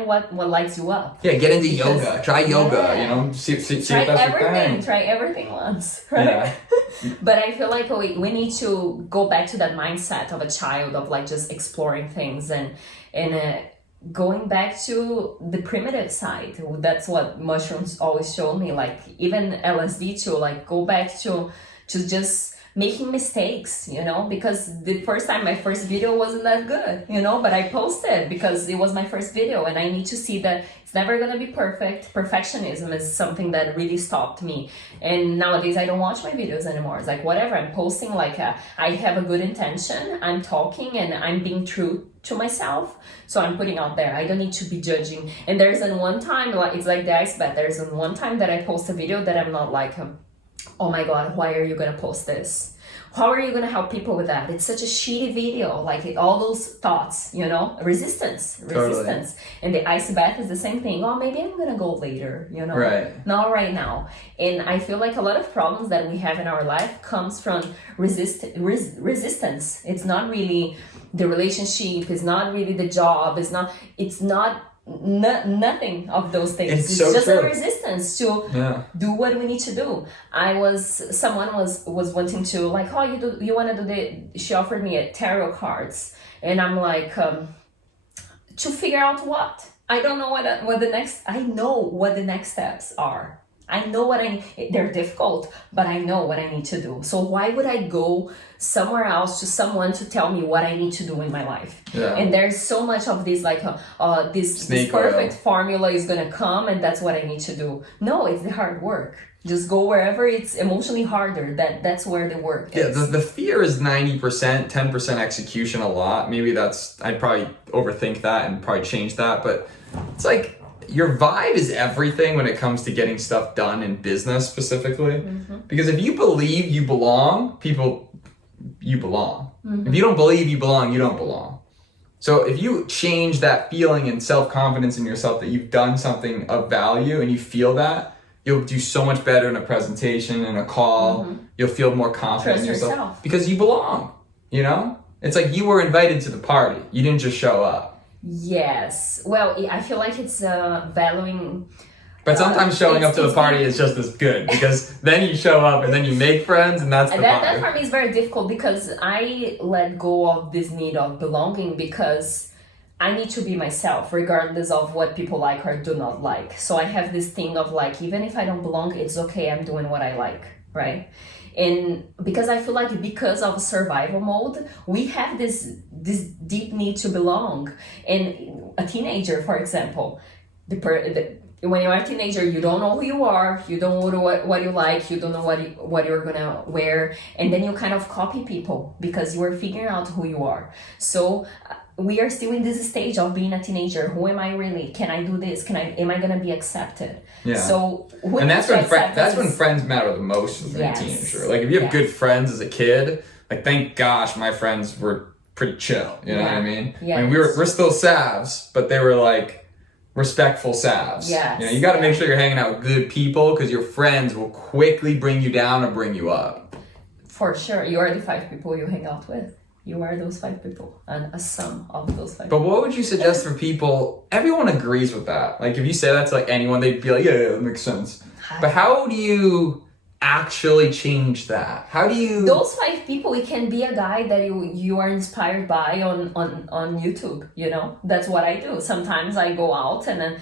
what lights you up. Yeah, get into yoga. Try yoga. You know, see Try if that's your everything. thing. Try everything once, right? Yeah. But I feel like we need to go back to that mindset of a child, of like just exploring things and going back to the primitive side. That's what mushrooms always show me. Like, even LSD too. Like, go back to just making mistakes, you know, because the first time, my first video wasn't that good, you know, but I posted because it was my first video, and I need to see that it's never gonna be perfect. Perfectionism is something that really stopped me, and nowadays I don't watch my videos anymore. It's like, whatever, I'm posting, like, I have a good intention, I'm talking, and I'm being true to myself, so I'm putting out there. I don't need to be judging. And there's one time, like, it's like the ice bath, there's one time that I post a video that I'm not like, oh my God, why are you gonna post this? How are you gonna help people with that? It's such a shitty video, like all those thoughts, you know, resistance. Totally. And the ice bath is the same thing. Oh, maybe I'm gonna go later, you know, Right. not right now. And I feel like a lot of problems that we have in our life comes from resistance. It's not really the relationship, it's not really the job, it's not nothing of those things. It's It's so just true. a resistance to do what we need to do. Someone was wanting to, like, oh, you want to do she offered me a tarot cards, and I'm like, to figure out what? I don't know I know what the next steps are. I know they're difficult, but I know what I need to do. So why would I go somewhere else to someone to tell me what I need to do in my life? Yeah. And there's so much of this, like, this perfect formula is gonna come, and that's what I need to do. No, it's the hard work. Just go wherever it's emotionally harder. That's where the work is. Yeah, the fear is 90%, 10% execution a lot. Maybe I'd probably overthink that and probably change that, but it's like, your vibe is everything when it comes to getting stuff done in business specifically. Because if you believe you belong, you belong. If you don't believe you belong, you don't belong. So if you change that feeling and self-confidence in yourself that you've done something of value and you feel that, you'll do so much better in a presentation, in a call. You'll feel more confident in yourself. Because you belong, you know? It's like you were invited to the party. You didn't just show up. Yes. Well, I feel like it's valuing. But sometimes showing up to the party is just as good, because then you show up and then you make friends, and that's the that party. for me is very difficult, because I let go of this need of belonging, because I need to be myself regardless of what people like or do not like. So I have this thing of, like, even if I don't belong, it's okay, I'm doing what I like, right? And because I feel like, because of survival mode, we have this deep need to belong. And a teenager, for example, when you're a teenager, you don't know who you are, you don't know what you like, you don't know what you're gonna wear, and then you kind of copy people because you are figuring out who you are. So we are still in this stage of being a teenager. Who am I really? Can I do this? Am I gonna be accepted? Yeah. So and that's when friends matter the most as a teenager. Like, if you have good friends as a kid, like, thank gosh my friends were pretty chill. You know what I mean? Yeah. I mean, we're still savs, but they were like respectful savs. Yes. You know, you got to make sure you're hanging out with good people, because your friends will quickly bring you down or bring you up. For sure, you are the 5 people you hang out with. You are those 5 people, and a sum of those 5 people. But what would you suggest for people? Everyone agrees with that. Like, if you say that to, like, anyone, they'd be like, yeah, that makes sense. But how do you actually change that? How do you... Those 5 people, it can be a guy that you are inspired by on YouTube, you know? That's what I do. Sometimes I go out and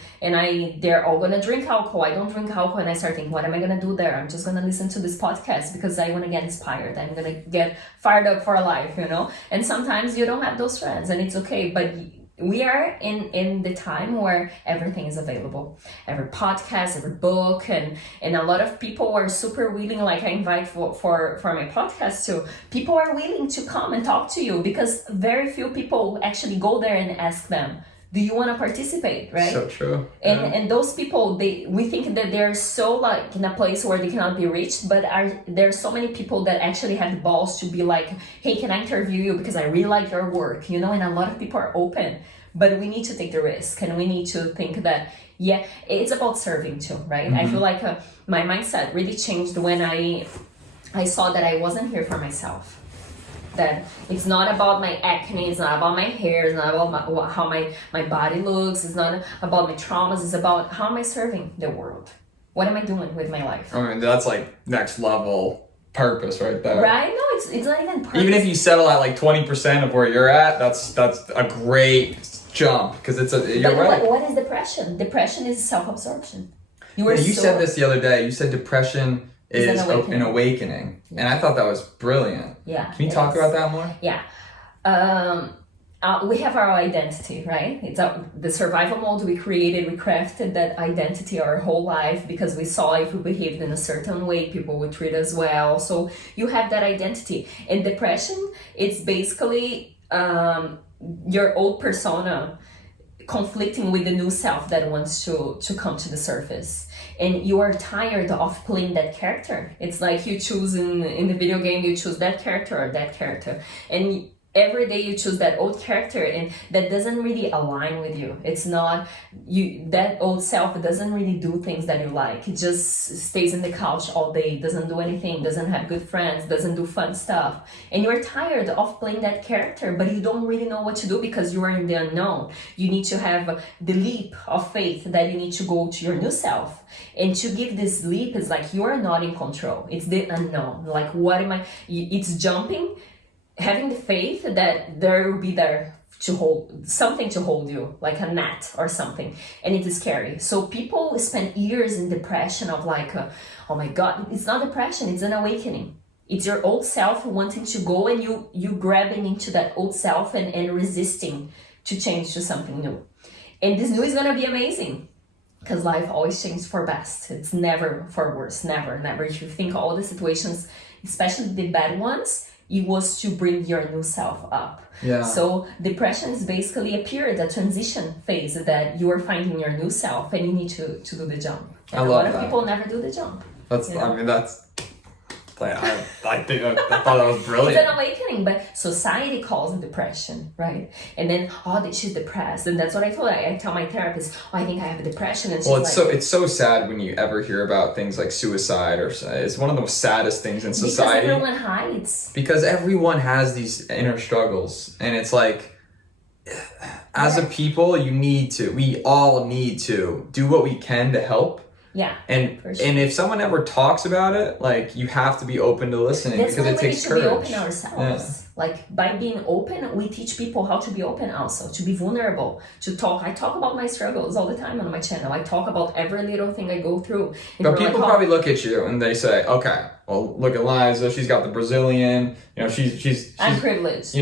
they're all gonna drink alcohol. I don't drink alcohol, and I start thinking, what am I gonna do there? I'm just gonna listen to this podcast because I wanna get inspired. I'm gonna get fired up for life, you know? And sometimes you don't have those friends, and it's okay, but we are in the time where everything is available, every podcast, every book, and a lot of people are super willing. Like I invite for my podcast too, people are willing to come and talk to you, because very few people actually go there and ask them, do you want to participate, right? So true. And those people, we think that they're so like in a place where they cannot be reached, but there are so many people that actually have the balls to be like, hey, can I interview you because I really like your work, and a lot of people are open, but we need to take the risk, and we need to think that, yeah, it's about serving too, right? I feel like my mindset really changed when I saw that I wasn't here for myself. That it's not about my acne, it's not about my hair, it's not about how my body looks, it's not about my traumas, it's about how am I serving the world? What am I doing with my life? I mean, that's like next level purpose right there. Right? No, it's not even purpose. Even if you settle at like 20% of where you're at, that's a great jump, because you're right. What is depression? Depression is self-absorption. You said this the other day. You said depression is an awakening. Yeah. And I thought that was brilliant. Yeah. Can you talk about that more? Yeah. We have our identity, right? It's the survival mode we created. We crafted that identity our whole life because we saw if we behaved in a certain way, people would treat us well. So you have that identity. And depression, it's basically your old persona conflicting with the new self that wants to come to the surface. And you are tired of playing that character. It's like you choose in the video game, you choose that character or that character. And every day you choose that old character, and that doesn't really align with you. It's not you. That old self doesn't really do things that you like. It just stays in the couch all day, doesn't do anything, doesn't have good friends, doesn't do fun stuff. And you're tired of playing that character, but you don't really know what to do because you are in the unknown. You need to have the leap of faith that you need to go to your new self. And to give this leap is like you are not in control. It's the unknown. Like, what am I? It's jumping. Having the faith that there will be there to hold you, like a net or something, and it is scary. So people spend years in depression of like, oh my God, it's not depression, it's an awakening. It's your old self wanting to go, and you grabbing into that old self and resisting to change to something new. And this new is gonna be amazing, because life always changes for best. It's never for worse, never. If you think all the situations, especially the bad ones, it was to bring your new self up. Yeah. So depression is basically a period, a transition phase that you are finding your new self, and you need to do the jump. And a lot of people never do the jump. I thought that was brilliant. It's an awakening, but society calls it depression, right? And then, she's depressed, and that's what I told. I tell my therapist, I think I have depression, and she's it's so sad when you ever hear about things like suicide, or it's one of the most saddest things in society. Because everyone hides. Because everyone has these inner struggles, and it's like, as a people, we all need to do what we can to help. Yeah, and if someone ever talks about it, like, you have to be open to listening. That's because it takes courage. We need to be open ourselves. Yeah. Like, by being open, we teach people how to be open also, to be vulnerable, to talk. I talk about my struggles all the time on my channel. I talk about every little thing I go through. But people probably look at you and they say, okay, well, look at Liza. She's got the Brazilian. She's I'm privileged.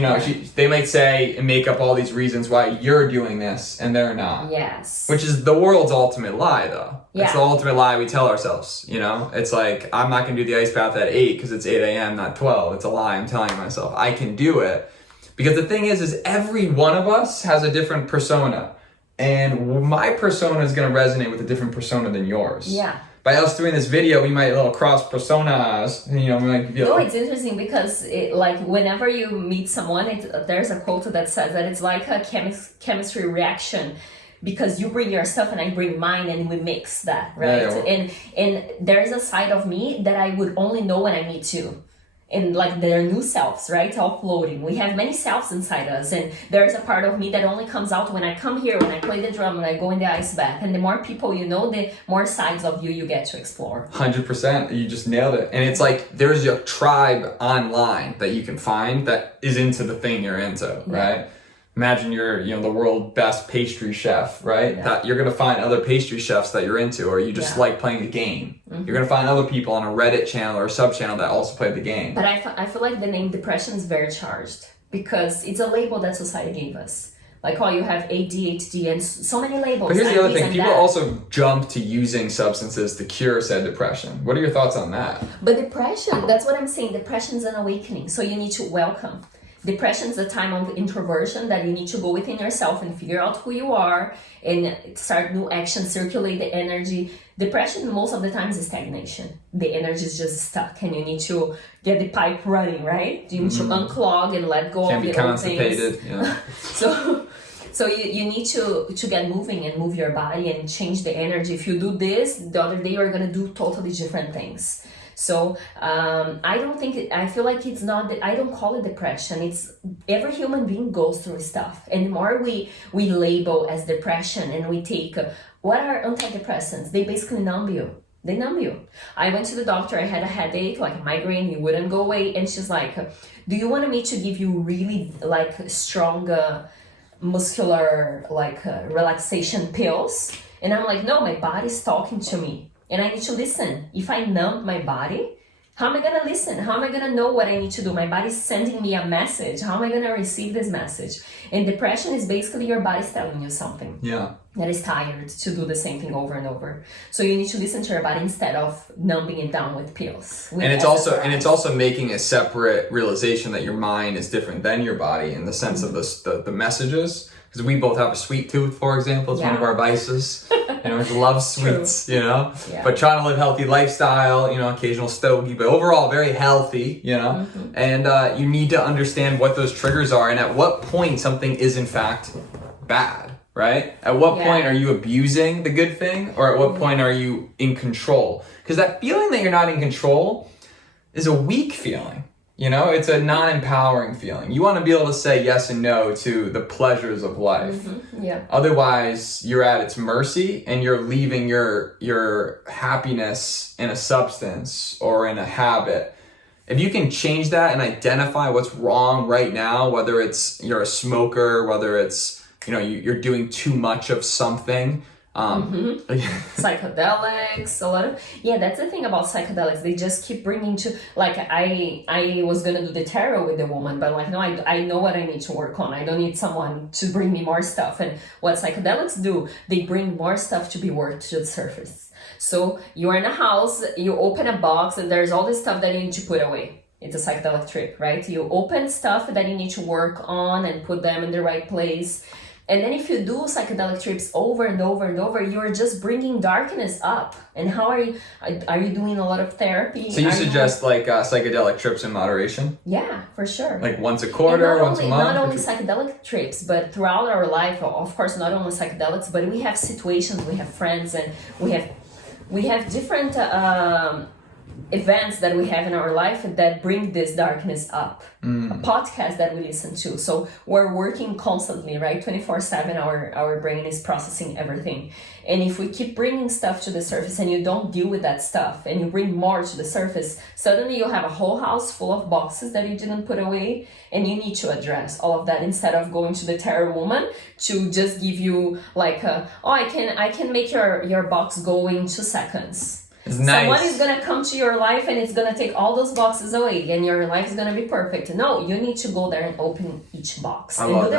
They might say and make up all these reasons why you're doing this and they're not. Yes. Which is the world's ultimate lie, though. Yeah. It's the ultimate lie we tell ourselves. It's like, I'm not going to do the ice bath at 8 because it's 8 a.m., not 12. It's a lie I'm telling myself. I can do it. Because the thing is every one of us has a different persona. And my persona is going to resonate with a different persona than yours. Yeah. By us doing this video, we might cross personas. We might be it's interesting because whenever you meet someone, there's a quote that says that it's like a chemistry reaction, because you bring your stuff and I bring mine, and we mix that, right? Yeah. And there's a side of me that I would only know when I meet you. And like their new selves, right? All floating. We have many selves inside us, and there's a part of me that only comes out when I come here, when I play the drum, when I go in the ice bath. And the more people you know, the more sides of you get to explore. 100%. You just nailed it. And it's like there's a tribe online that you can find that is into the thing you're into, right? Yeah. Imagine you're, the world best pastry chef, right? Yeah. That you're going to find other pastry chefs that you're into, or you just like playing the game. Mm-hmm. You're going to find other people on a Reddit channel or a sub channel that also play the game. But I feel like the name depression is very charged, because it's a label that society gave us. Like, oh, you have ADHD and so many labels. But here's the other thing. People that. also jump to using substances to cure said depression. What are your thoughts on that? But depression, that's what I'm saying. Depression is an awakening. So you need to welcome. Depression is a time of introversion that you need to go within yourself and figure out who you are and start new actions, circulate the energy. Depression, most of the times, is stagnation. The energy is just stuck and you need to get the pipe running, right? You need to unclog and let go of the old things. Yeah. So you need to get moving and move your body and change the energy. If you do this, the other day you're going to do totally different things. So I feel like it's not, I don't call it depression. It's every human being goes through stuff. And the more we label as depression and we take, what are antidepressants? They basically numb you. They numb you. I went to the doctor, I had a headache, like a migraine, it wouldn't go away. And she's like, do you want me to give you really like strong muscular relaxation pills? And I'm like, no, my body's talking to me. And I need to listen. If I numb my body, how am I going to listen? How am I going to know what I need to do? My body's sending me a message. How am I going to receive this message? And depression is basically your body's telling you something. Yeah. That is tired to do the same thing over and over. So you need to listen to your body instead of numbing it down with pills. And it's also making a separate realization that your mind is different than your body in the sense of the messages. Because we both have a sweet tooth, for example. It's one of our vices. We love sweets, Yeah. But trying to live healthy lifestyle, occasional stogie, but overall very healthy, And you need to understand what those triggers are and at what point something is in fact bad, right? At what point are you abusing the good thing or at what point are you in control? Because that feeling that you're not in control is a weak feeling. It's a non-empowering feeling. You want to be able to say yes and no to the pleasures of life. Yeah. Otherwise, you're at its mercy and you're leaving your happiness in a substance or in a habit. If you can change that and identify what's wrong right now, whether it's you're a smoker, whether it's you're doing too much of something. Psychedelics, a lot of that's the thing about psychedelics. They just keep bringing to I was gonna do the tarot with the woman, but no, I know what I need to work on. I don't need someone to bring me more stuff. And what psychedelics do, they bring more stuff to be worked to the surface. So you're in a house, you open a box, and there's all this stuff that you need to put away. It's a psychedelic trip, right? You open stuff that you need to work on and put them in the right place. And then if you do psychedelic trips over and over and over, you're just bringing darkness up. And how are you doing a lot of therapy? So you suggest psychedelic trips in moderation? Yeah, for sure. Like once a quarter, once a month? Not only psychedelic trips, but throughout our life, of course, not only psychedelics, but we have situations, we have friends, and we have different events that we have in our life that bring this darkness up. A podcast that we listen to. So we're working constantly, right? 24/7, our brain is processing everything. And if we keep bringing stuff to the surface and you don't deal with that stuff and you bring more to the surface, suddenly you have a whole house full of boxes that you didn't put away, and you need to address all of that instead of going to the tarot woman to just give you I can make your box go in 2 seconds. It's nice. Someone is going to come to your life and it's going to take all those boxes away and your life is going to be perfect. No, you need to go there and open each box and do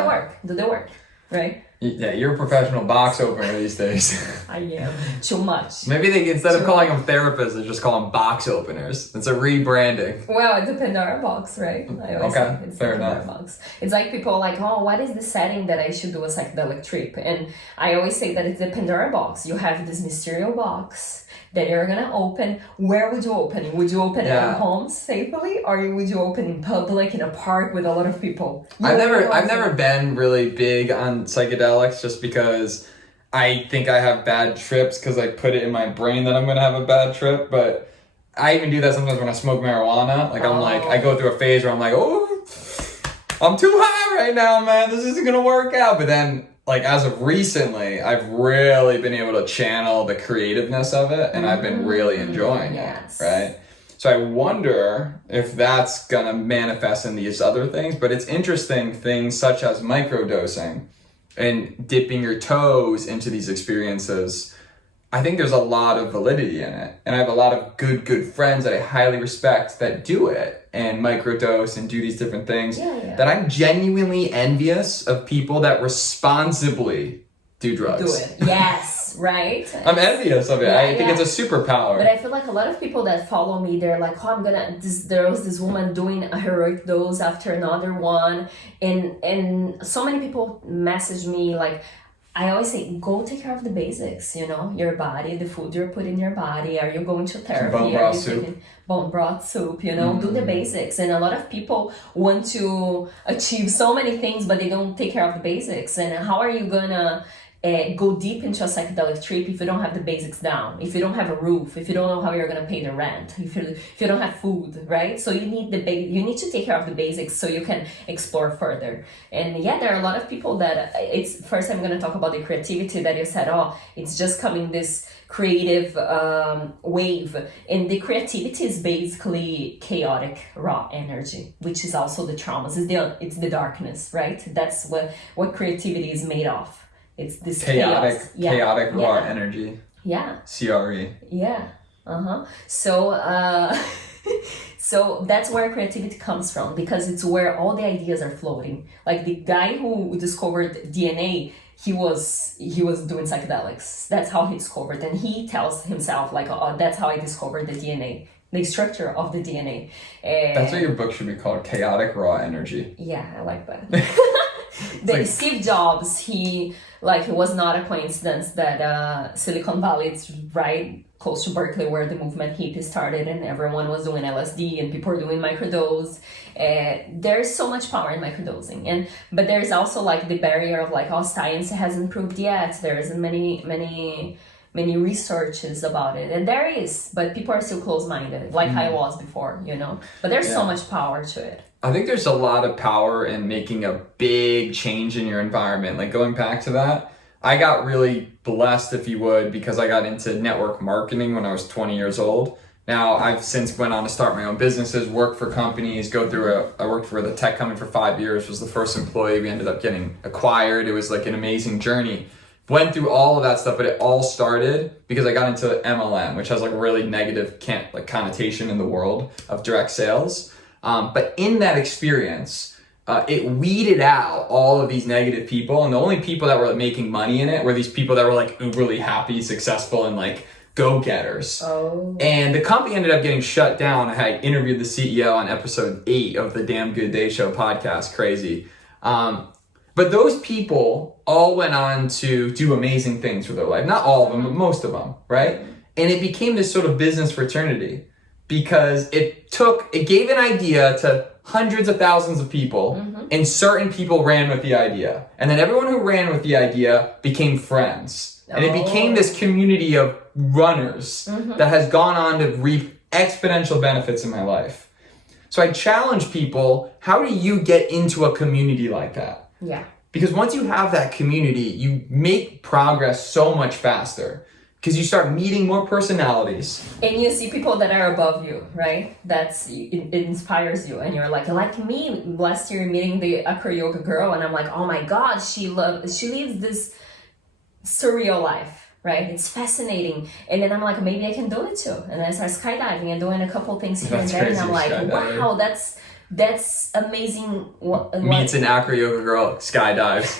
the work, right? Yeah, you're a professional box opener these days. I am. Too much. Maybe instead of calling them therapists, they just call them box openers. It's a rebranding. Well, it's a Pandora box, right? I always say it's fair a Pandora enough. box. It's like people are like, oh, what is the setting that I should do a psychedelic trip? And I always say that it's the Pandora box. You have this mysterious box that you're gonna open. Where would you open it? Would you open it at home safely, or would you open in public in a park with a lot of people? I've never been really big on psychedelics just because I think I have bad trips because I put it in my brain that I'm gonna have a bad trip. But I even do that sometimes when I smoke marijuana. I go through a phase where I'm like, oh, I'm too high right now, man. This isn't gonna work out. But then, as of recently, I've really been able to channel the creativeness of it, and I've been really enjoying it, right? So I wonder if that's gonna manifest in these other things, but it's interesting things such as microdosing and dipping your toes into these experiences. I think there's a lot of validity in it, and I have a lot of good friends that I highly respect that do it, and microdose and do these different things, Yeah. that I'm genuinely envious of people that responsibly do drugs. Do it. Yes, right? I'm envious of it. Yeah, I think it's a superpower. But I feel like a lot of people that follow me, they're like, oh, there was this woman doing a heroic dose after another one. And so many people message me, like, I always say, go take care of the basics, you know, your body, the food you're putting in your body. Are you going to therapy? Bone broth soup. Bone broth soup, you know, do the basics. And a lot of people want to achieve so many things, but they don't take care of the basics. And how are you gonna go deep into a psychedelic trip if you don't have the basics down, if you don't have a roof, if you don't know how you're going to pay the rent, if you don't have food, right? So you need you need to take care of the basics so you can explore further. And yeah, there are a lot of people that first I'm going to talk about the creativity that you said, oh, it's just coming this creative wave, and the creativity is basically chaotic raw energy, which is also the traumas. It's the darkness, right? That's what creativity is made of. It's this chaotic raw yeah. energy. Yeah. CRE. Yeah. So so that's where creativity comes from, because it's where all the ideas are floating. Like the guy who discovered DNA, he was doing psychedelics. That's how he discovered, and he tells himself like, oh, that's how I discovered the DNA, the structure of the DNA. That's what your book should be called, Chaotic Raw Energy. Yeah, I like that. Steve Jobs, it was not a coincidence that Silicon Valley is right close to Berkeley, where the movement hippie started, and everyone was doing LSD and people were doing microdose. There's so much power in microdosing, but there's also like the barrier of like, oh, science hasn't proved yet. There isn't many researches about it, and there is, but people are still close-minded, like I was before, you know. But there's so much power to it. I think there's a lot of power in making a big change in your environment. Like going back to that, I got really blessed, if you would, because I got into network marketing when I was 20 years old. Now, I've since went on to start my own businesses, work for companies, I worked for the tech company for 5 years, was the first employee. We ended up getting acquired. It was like an amazing journey. Went through all of that stuff, but it all started because I got into MLM, which has like a really negative connotation in the world of direct sales. But in that experience, it weeded out all of these negative people, and the only people that were making money in it were these people that were like uberly happy, successful, and like go-getters. Oh. And the company ended up getting shut down. I interviewed the CEO on episode 8 of the Damn Good Day Show podcast. Crazy. But those people all went on to do amazing things with their life. Not all of them, but most of them, right? And it became this sort of business fraternity because it gave an idea to hundreds of thousands of people, and certain people ran with the idea. And then everyone who ran with the idea became friends. And it became this community of runners that has gone on to reap exponential benefits in my life. So I challenge people, how do you get into a community like that? Yeah. Because once you have that community, you make progress so much faster. Because you start meeting more personalities. And you see people that are above you, right? It inspires you. And you're like me, last year meeting the acro yoga girl, and I'm like, oh my God, she lives this surreal life, right? It's fascinating. And then I'm like, maybe I can do it too. And I start skydiving and doing a couple things here and there. And I'm like, wow, that's amazing. Meets an acro yoga girl, skydives.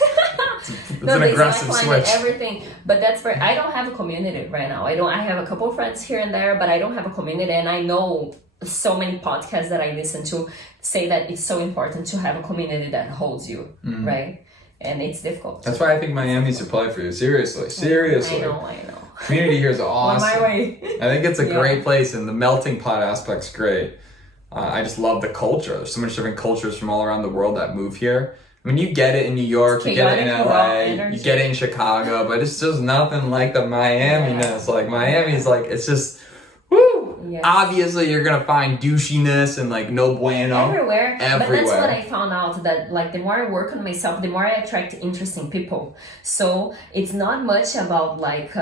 It's an aggressive switch. Everything, but I don't have a community right now. I have a couple friends here and there, but I don't have a community. And I know so many podcasts that I listen to say that it's so important to have a community that holds you, right? And it's difficult. That's why I think Miami's a play for you. Seriously. I know. Community here is awesome. On my way. I think it's a great place, and the melting pot aspect's great. I just love the culture. There's so much different cultures from all around the world that move here. I mean, you get it in New York, you get it in LA, you get it in Chicago, but it's just nothing like the Miami-ness. Like, Miami's like, it's just, woo! Yes. Obviously, you're going to find douchiness and like no bueno. Everywhere. But that's what I found out, that like the more I work on myself, the more I attract interesting people. So it's not much about like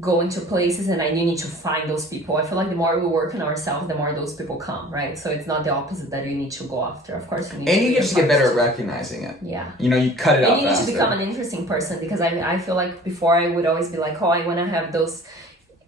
going to places and you need to find those people. I feel like the more we work on ourselves, the more those people come, right? So it's not the opposite that you need to go after. Of course, you need and you just get better at recognizing it. Yeah. You know, you cut it out and you faster. need to become an interesting person, because I feel like before I would always be like, oh, I want to have those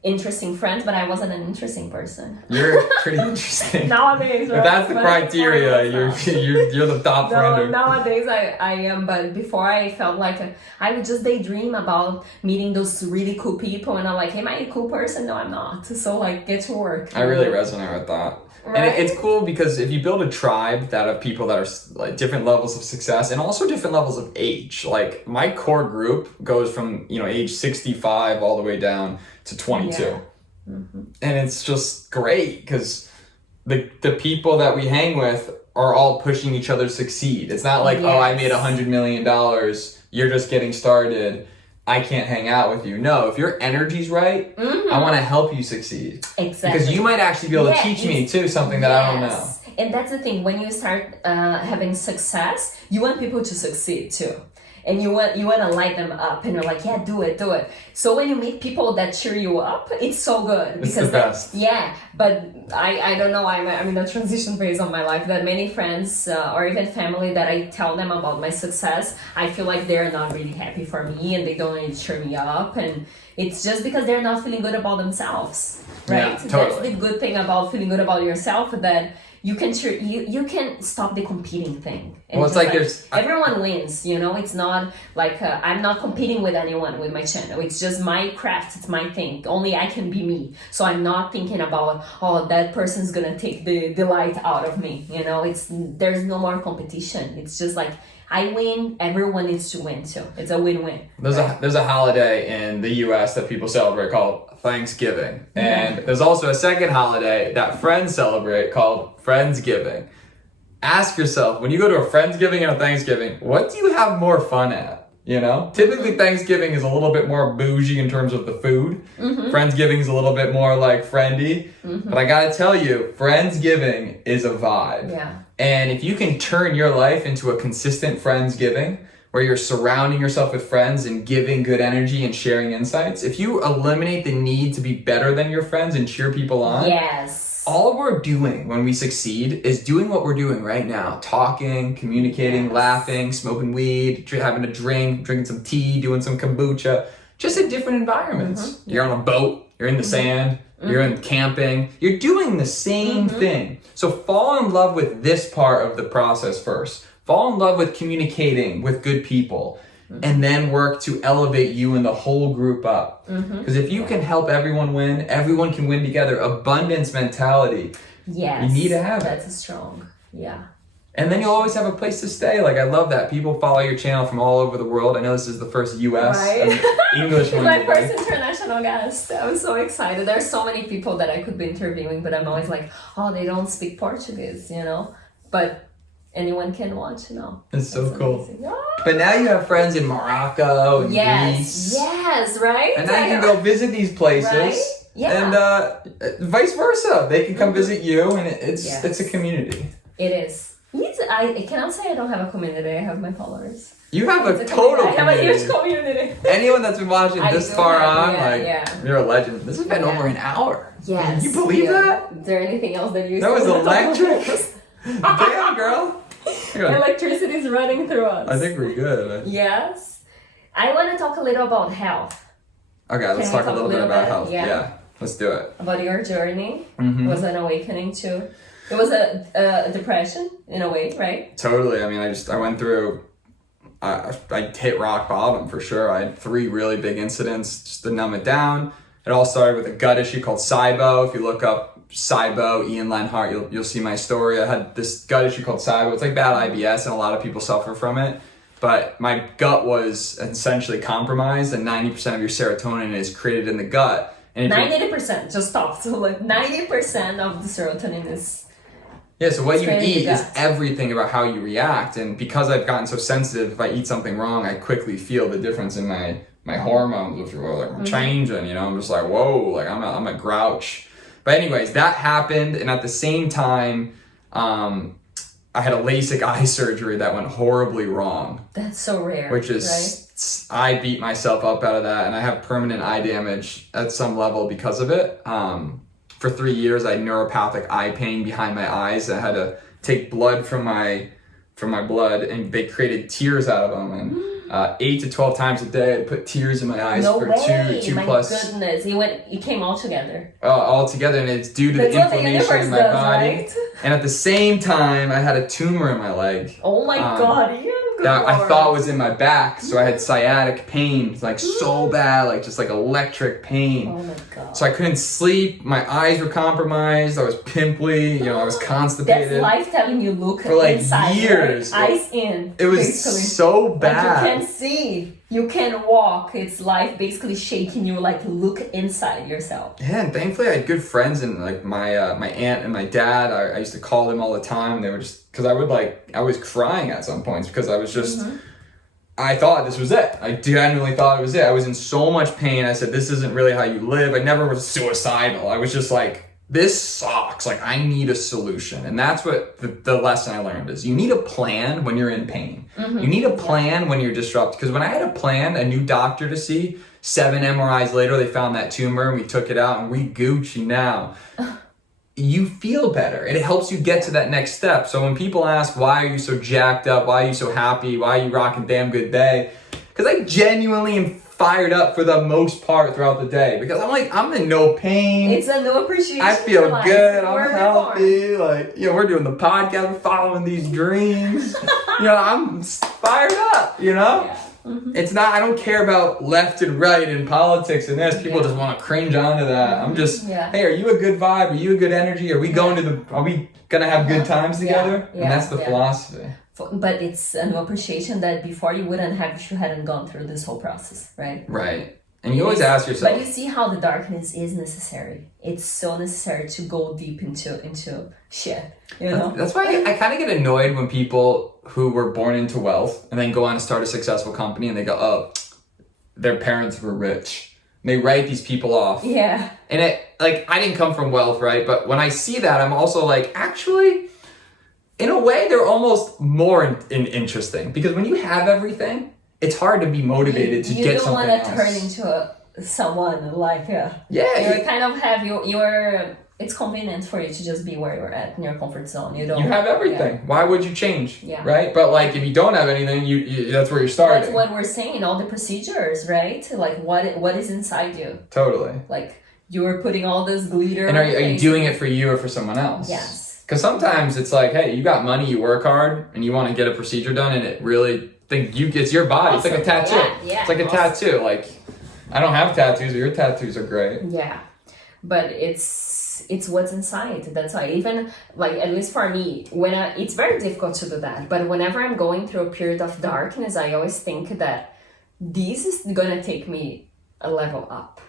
interesting friends, but I wasn't an interesting person. You're pretty interesting. Nowadays, right? If that's the But criteria, it's you're the top no, friend. nowadays I am, but before I felt like I would just daydream about meeting those really cool people, and I'm like, am I a cool person? No, I'm not. So like, get to work. I really resonate with that. Right? And it's cool because if you build a tribe that of people that are like different levels of success and also different levels of age, like my core group goes from, age 65 all the way down to 22. Yeah. And it's just great because the people that we hang with are all pushing each other to succeed. It's not like, oh, I made $100 million. You're just getting started. I can't hang out with you. No, if your energy's right, I want to help you succeed. Exactly. Because you might actually be able to teach me too something that I don't know. And that's the thing. When you start having success, you want people to succeed too. And you want to light them up, and you're like, yeah, do it. So when you meet people that cheer you up, it's so good. It's the best. Yeah, but I don't know. I'm in a transition phase of my life. That many friends or even family that I tell them about my success, I feel like they're not really happy for me, and they don't really cheer me up, and it's just because they're not feeling good about themselves, right? Yeah, totally. That's the good thing about feeling good about yourself, that you can you can stop the competing thing. And well, it's like there's everyone wins, It's not like I'm not competing with anyone with my channel. It's just my craft. It's my thing. Only I can be me. So I'm not thinking about, oh, that person's gonna take the delight out of me. There's no more competition. It's just like I win. Everyone needs to win too. It's a win-win. There's a holiday in the U.S. that people celebrate called Thanksgiving, and there's also a second holiday that friends celebrate called Friendsgiving. Ask yourself, when you go to a Friendsgiving and a Thanksgiving, what do you have more fun at? Typically Thanksgiving is a little bit more bougie in terms of the food. Friendsgiving is a little bit more like friendy. But I gotta tell you, Friendsgiving is a vibe. Yeah. And if you can turn your life into a consistent Friendsgiving, where you're surrounding yourself with friends and giving good energy and sharing insights, if you eliminate the need to be better than your friends and cheer people on, all we're doing when we succeed is doing what we're doing right now. Talking, communicating, laughing, smoking weed, having a drink, drinking some tea, doing some kombucha, just in different environments. You're on a boat, you're in the sand, you're in camping, you're doing the same thing. So fall in love with this part of the process first. Fall in love with communicating with good people, and then work to elevate you and the whole group up. Because if you can help everyone win, everyone can win together. Abundance mentality. Yes. You need to have it. That's strong. Yeah. And then you'll always have a place to stay. Like, I love that. People follow your channel from all over the world. I know this is the first U.S. English one. My first international guest. I'm so excited. There's so many people that I could be interviewing, but I'm always like, oh, they don't speak Portuguese, But anyone can watch now. It's so cool. But now you have friends in Morocco and Greece. Yes, right? And now you can go visit these places. Right? Yeah. And vice versa. They can come visit you, and it's a community. It is. I cannot say I don't have a community. I have my followers. You have a total community. I have a huge community. Anyone that's been watching this far on, you're a legend. This has been over an hour. Yes. Can you believe that? Is there anything else that you That was electric. Damn, girl. Electricity is running through us. I think we're good. Yes. I want to talk a little about health. Okay, let's talk a little bit about health. Yeah, let's do it. About your journey. It was an awakening too. It was a depression in a way, right? Totally. I mean, I went through, I hit rock bottom for sure. I had 3 really big incidents just to numb it down. It all started with a gut issue called SIBO. If you look up SIBO, Ian Lenhart, you'll see my story. I had this gut issue called SIBO. It's like bad IBS, and a lot of people suffer from it. But my gut was essentially compromised, and 90% of your serotonin is created in the gut. And 90%, just stop. So like 90% of the serotonin is... Yeah, so what you eat is everything about how you react. And because I've gotten so sensitive, if I eat something wrong, I quickly feel the difference in my hormones, which are like changing, I'm just like, whoa, like I'm a grouch. But anyways, that happened, and at the same time, I had a LASIK eye surgery that went horribly wrong. That's so rare, which is, right? I beat myself up out of that, and I have permanent eye damage at some level because of it. For 3 years, I had neuropathic eye pain behind my eyes. I had to take blood from my blood, and they created tears out of them, and 8 to 12 times a day. I'd put tears in my eyes No for way. two My plus. goodness, it came all together. All together, and it's due to That's the what the inflammation in my universe does, body. right? And at the same time, I had a tumor in my leg. Oh my God, Ian. Good That I Lord. thought was in my back, so I had sciatic pain, like so bad, like just like electric pain. Oh my God. So I couldn't sleep. My eyes were compromised. I was pimply. You know, I was constipated. That's life telling you look For, like, inside, years. right? Eyes in. It was basically. so Like bad. you can't see, you can't walk. It's life basically shaking you. Like look inside yourself. Yeah, and thankfully I had good friends, and like my aunt and my dad. I used to call them all the time. They were just because I was crying at some points because I was just. I thought this was it. I genuinely thought it was it. I was in so much pain. I said, this isn't really how you live. I never was suicidal. I was just like, this sucks. Like, I need a solution. And that's what the lesson I learned is. You need a plan when you're in pain. You need a plan when you're disrupted. Because when I had a plan, a new doctor to see, 7 MRIs later, they found that tumor and we took it out and we Gucci now. You feel better. It helps you get to that next step. So when people ask, why are you so jacked up? Why are you so happy? Why are you rocking damn good day? Because I genuinely am fired up for the most part throughout the day. Because I'm in no pain. It's a new appreciation. I feel for life. good. We're I'm healthy. Like, you know, we're doing the podcast. We're following these dreams. You know, I'm fired up, you know? Yeah. It's not, I don't care about left and right in politics and this. People just want to cringe onto that. I'm just, hey, are you a good vibe? Are you a good energy? Are we going are we going to have good times together? And that's the philosophy. But it's a new appreciation that before you wouldn't have if you hadn't gone through this whole process, right? Right. And you always ask yourself. But you see how the darkness is necessary. It's so necessary to go deep into shit, you know? That's why I kind of get annoyed when people who were born into wealth and then go on to start a successful company and they go, oh, their parents were rich. And they write these people off. Yeah. And I didn't come from wealth, right? But when I see that, I'm also like, actually, in a way, they're almost more interesting. Because when you have everything, it's hard to be motivated to get something else. You don't want to turn into someone like, you kind of have your it's convenient for you to just be where you're at in your comfort zone. You have everything. Why would you change? Yeah. Right? But like if you don't have anything, you that's where you're starting. That's what we're saying, all the procedures, right? Like what is inside you. Totally. Like you're putting all this glitter. And are you doing it for you or for someone else? Yes. Because sometimes it's like, hey, you got money, you work hard, and you want to get a procedure done, and it really it's your body. Awesome. It's like a tattoo. Yeah, it's like a tattoo. Like I don't have tattoos, but your tattoos are great. Yeah. But it's what's inside. That's why even like at least for me, it's very difficult to do that. But whenever I'm going through a period of darkness, I always think that this is gonna take me a level up.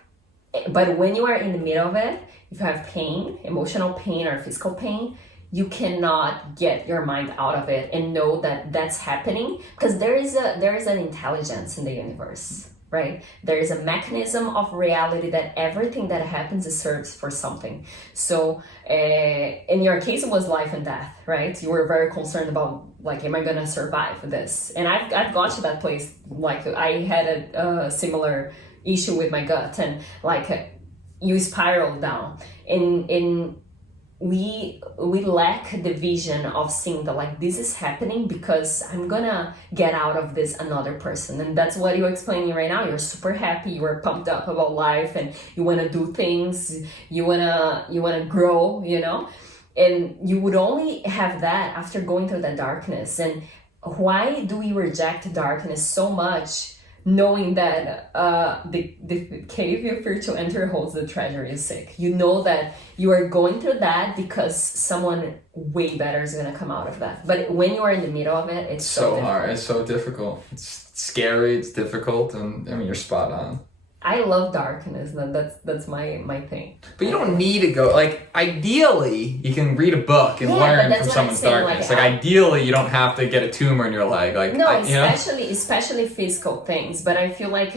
But when you are in the middle of it, if you have pain, emotional pain or physical pain, you cannot get your mind out of it and know that that's happening because there is an intelligence in the universe. Right? There is a mechanism of reality that everything that happens serves for something. So in your case, it was life and death, right? You were very concerned about like, am I going to survive this? And I've got to that place. Like I had a similar issue with my gut and like you spiral down and we lack the vision of seeing that like this is happening because I'm gonna get out of this another person. And that's what you're explaining right now. You're super happy, you're pumped up about life and you want to do things, you want to grow, you know, and you would only have that after going through that darkness. And why do we reject darkness so much, knowing that the cave you fear to enter holds the treasure you seek? You know that you are going through that because someone way better is going to come out of that. But when you are in the middle of it, it's so hard. It's so difficult. It's scary. It's difficult. And I mean, you're spot on. I love darkness. That's my thing. But you don't need to go, like, ideally, you can read a book and learn from someone's darkness. Like, ideally, you don't have to get a tumor in your leg. Like, no, especially physical things. But I feel like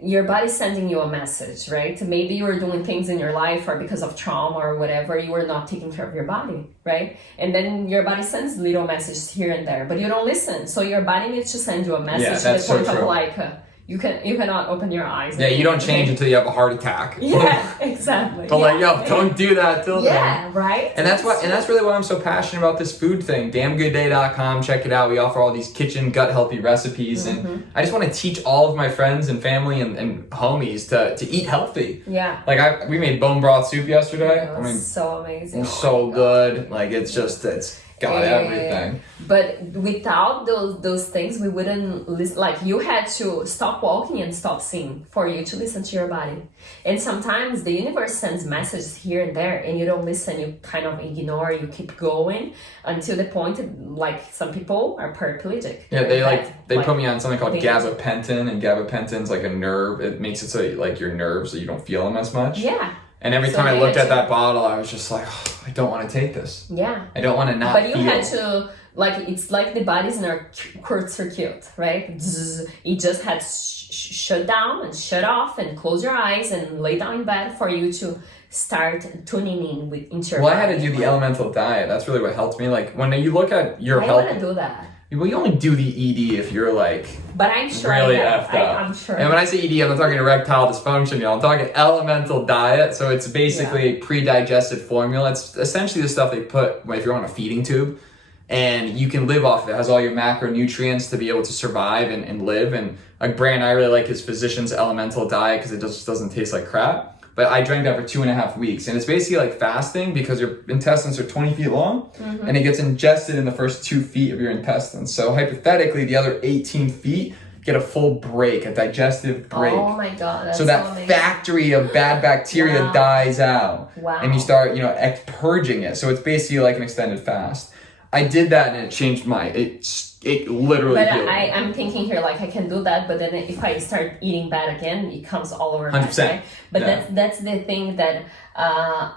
your body's sending you a message, right? Maybe you were doing things in your life or because of trauma or whatever, you were not taking care of your body, right? And then your body sends little messages here and there, but you don't listen. So your body needs to send you a message to the point of like... you cannot open your eyes. Yeah, you don't change until you have a heart attack. Yeah, exactly. But like, yo, don't do that till then. Yeah, right. And that's really why I'm so passionate about this food thing. Damngoodday.com, check it out. We offer all these kitchen gut healthy recipes, and I just want to teach all of my friends and family and homies to eat healthy. Yeah. Like we made bone broth soup yesterday. It was so amazing. It was so good. Like it's got everything. But without those things, we wouldn't listen. Like you had to stop walking and stop seeing for you to listen to your body. And sometimes the universe sends messages here and there, and you don't listen. You kind of ignore. You keep going until the point. Like some people are paraplegic. Yeah, they put me on something called gabapentin, and gabapentin's like a nerve. It makes it so like your nerves, so you don't feel them as much. Yeah. And every time I looked at that bottle, I was just like, oh, I don't want to take this. Yeah. I don't want to not But you feel. had to, like, it's like the body's in a short circuit, right? It just had shut down and shut off and close your eyes and lay down in bed for you to start tuning in into your body. I had to do the elemental diet. That's really what helped me. Like, when you look at your health... I want to do that. Well, you only do the ED if you're like but I'm sure really effed up. I'm sure. And when I say ED, I'm not talking erectile dysfunction, y'all. I'm talking elemental diet. So it's basically a pre-digested formula. It's essentially the stuff they put if you're on a feeding tube. And you can live off of it. It has all your macronutrients to be able to survive and live. And a brand I really like is Physicians Elemental Diet because it just doesn't taste like crap. But I drank that for 2.5 weeks. And it's basically like fasting because your intestines are 20 feet long and it gets ingested in the first 2 feet of your intestines. So hypothetically, the other 18 feet get a full break, a digestive break. Oh my God. That's so that amazing. factory of bad bacteria dies out. Wow. And you start, purging it. So it's basically like an extended fast. I did that and it changed it literally But healed me. I'm thinking here, like, I can do that, but then if I start eating bad again, it comes all over 100%. back, right? But that's the thing that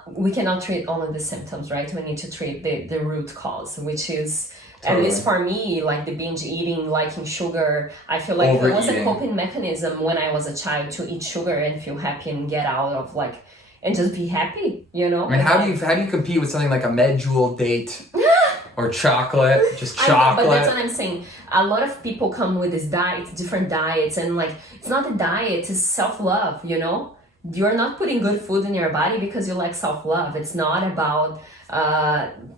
we cannot treat only the symptoms, right? We need to treat the root cause, which is, at least for me, like the binge eating, liking sugar. I feel like it was a coping mechanism when I was a child to eat sugar and feel happy and get out of and just be happy, I mean, how do you compete with something like a Medjool date? Or chocolate, just chocolate. But that's what I'm saying. A lot of people come with this different diets, and it's not a diet, it's self-love, You're not putting good food in your body because you like self-love. It's not about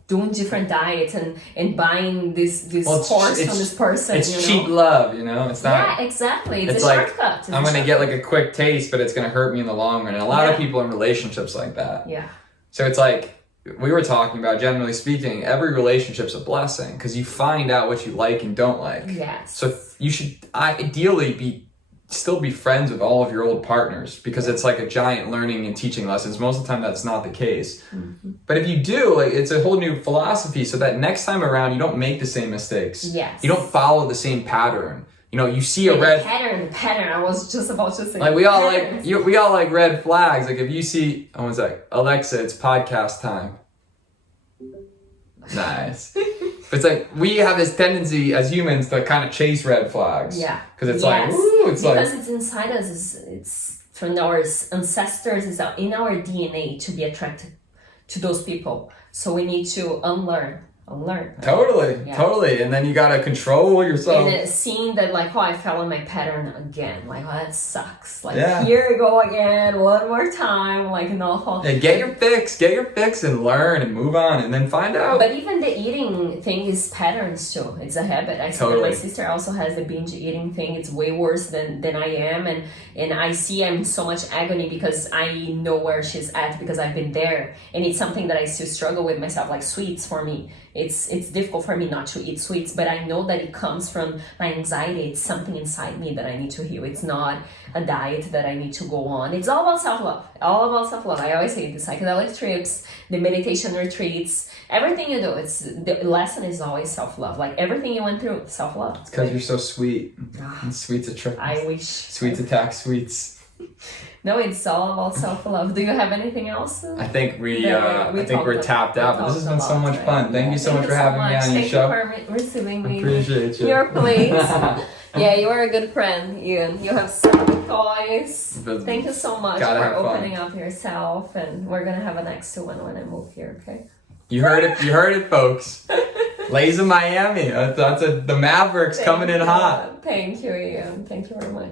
doing different diets and buying this course from this person. It's cheap love, It's not. Yeah, exactly. It's a like, shortcut. I'm going to get a quick taste, but it's going to hurt me in the long run. And a lot of people in relationships like that. Yeah. So it's like, we were talking about, generally speaking, every relationship's a blessing because you find out what you like and don't like. Yes. So you should ideally still be friends with all of your old partners because it's like a giant learning and teaching lessons. Most of the time that's not the case. But if you do, it's a whole new philosophy so that next time around you don't make the same mistakes. Yes. You don't follow the same pattern. You see a red pattern. I was just about to say. we all like red flags. Like if you see, one sec, Alexa, it's podcast time. Nice. But it's we have this tendency as humans to kind of chase red flags. Yeah. Because it's because it's inside us. It's from our ancestors. It's in our DNA to be attracted to those people. So we need to unlearn. Totally. And then you gotta control yourself. And seeing that I fell in my pattern again. That sucks. Here we go again, one more time. No. Yeah, get your fix and learn and move on and then find out. But even the eating thing is patterns too. It's a habit. I see that my sister also has the binge eating thing. It's way worse than I am, and I see I'm in so much agony because I know where she's at because I've been there, and it's something that I still struggle with myself. Sweets for me. It's difficult for me not to eat sweets, but I know that it comes from my anxiety. It's something inside me that I need to heal. It's not a diet that I need to go on. It's all about self-love. I always say the psychedelic trips, the meditation retreats, everything you do, the lesson is always self-love. Everything you went through, self-love. It's because you're so sweet. And sweets attract. I wish. Sweets attack sweets. No, it's all about self-love. Do you have anything else? I think we're tapped out, but this has been so much fun. Thank you so much for having me on your show. Thank you for receiving me. Appreciate you. Your place. Yeah, you are a good friend, Ian. You have so many toys. Thank you so much for opening up yourself, and we're gonna have a next one when I move here, okay? You heard it, folks. Laisa Miami. The Mavericks coming in hot. Thank you, Ian. Thank you very much.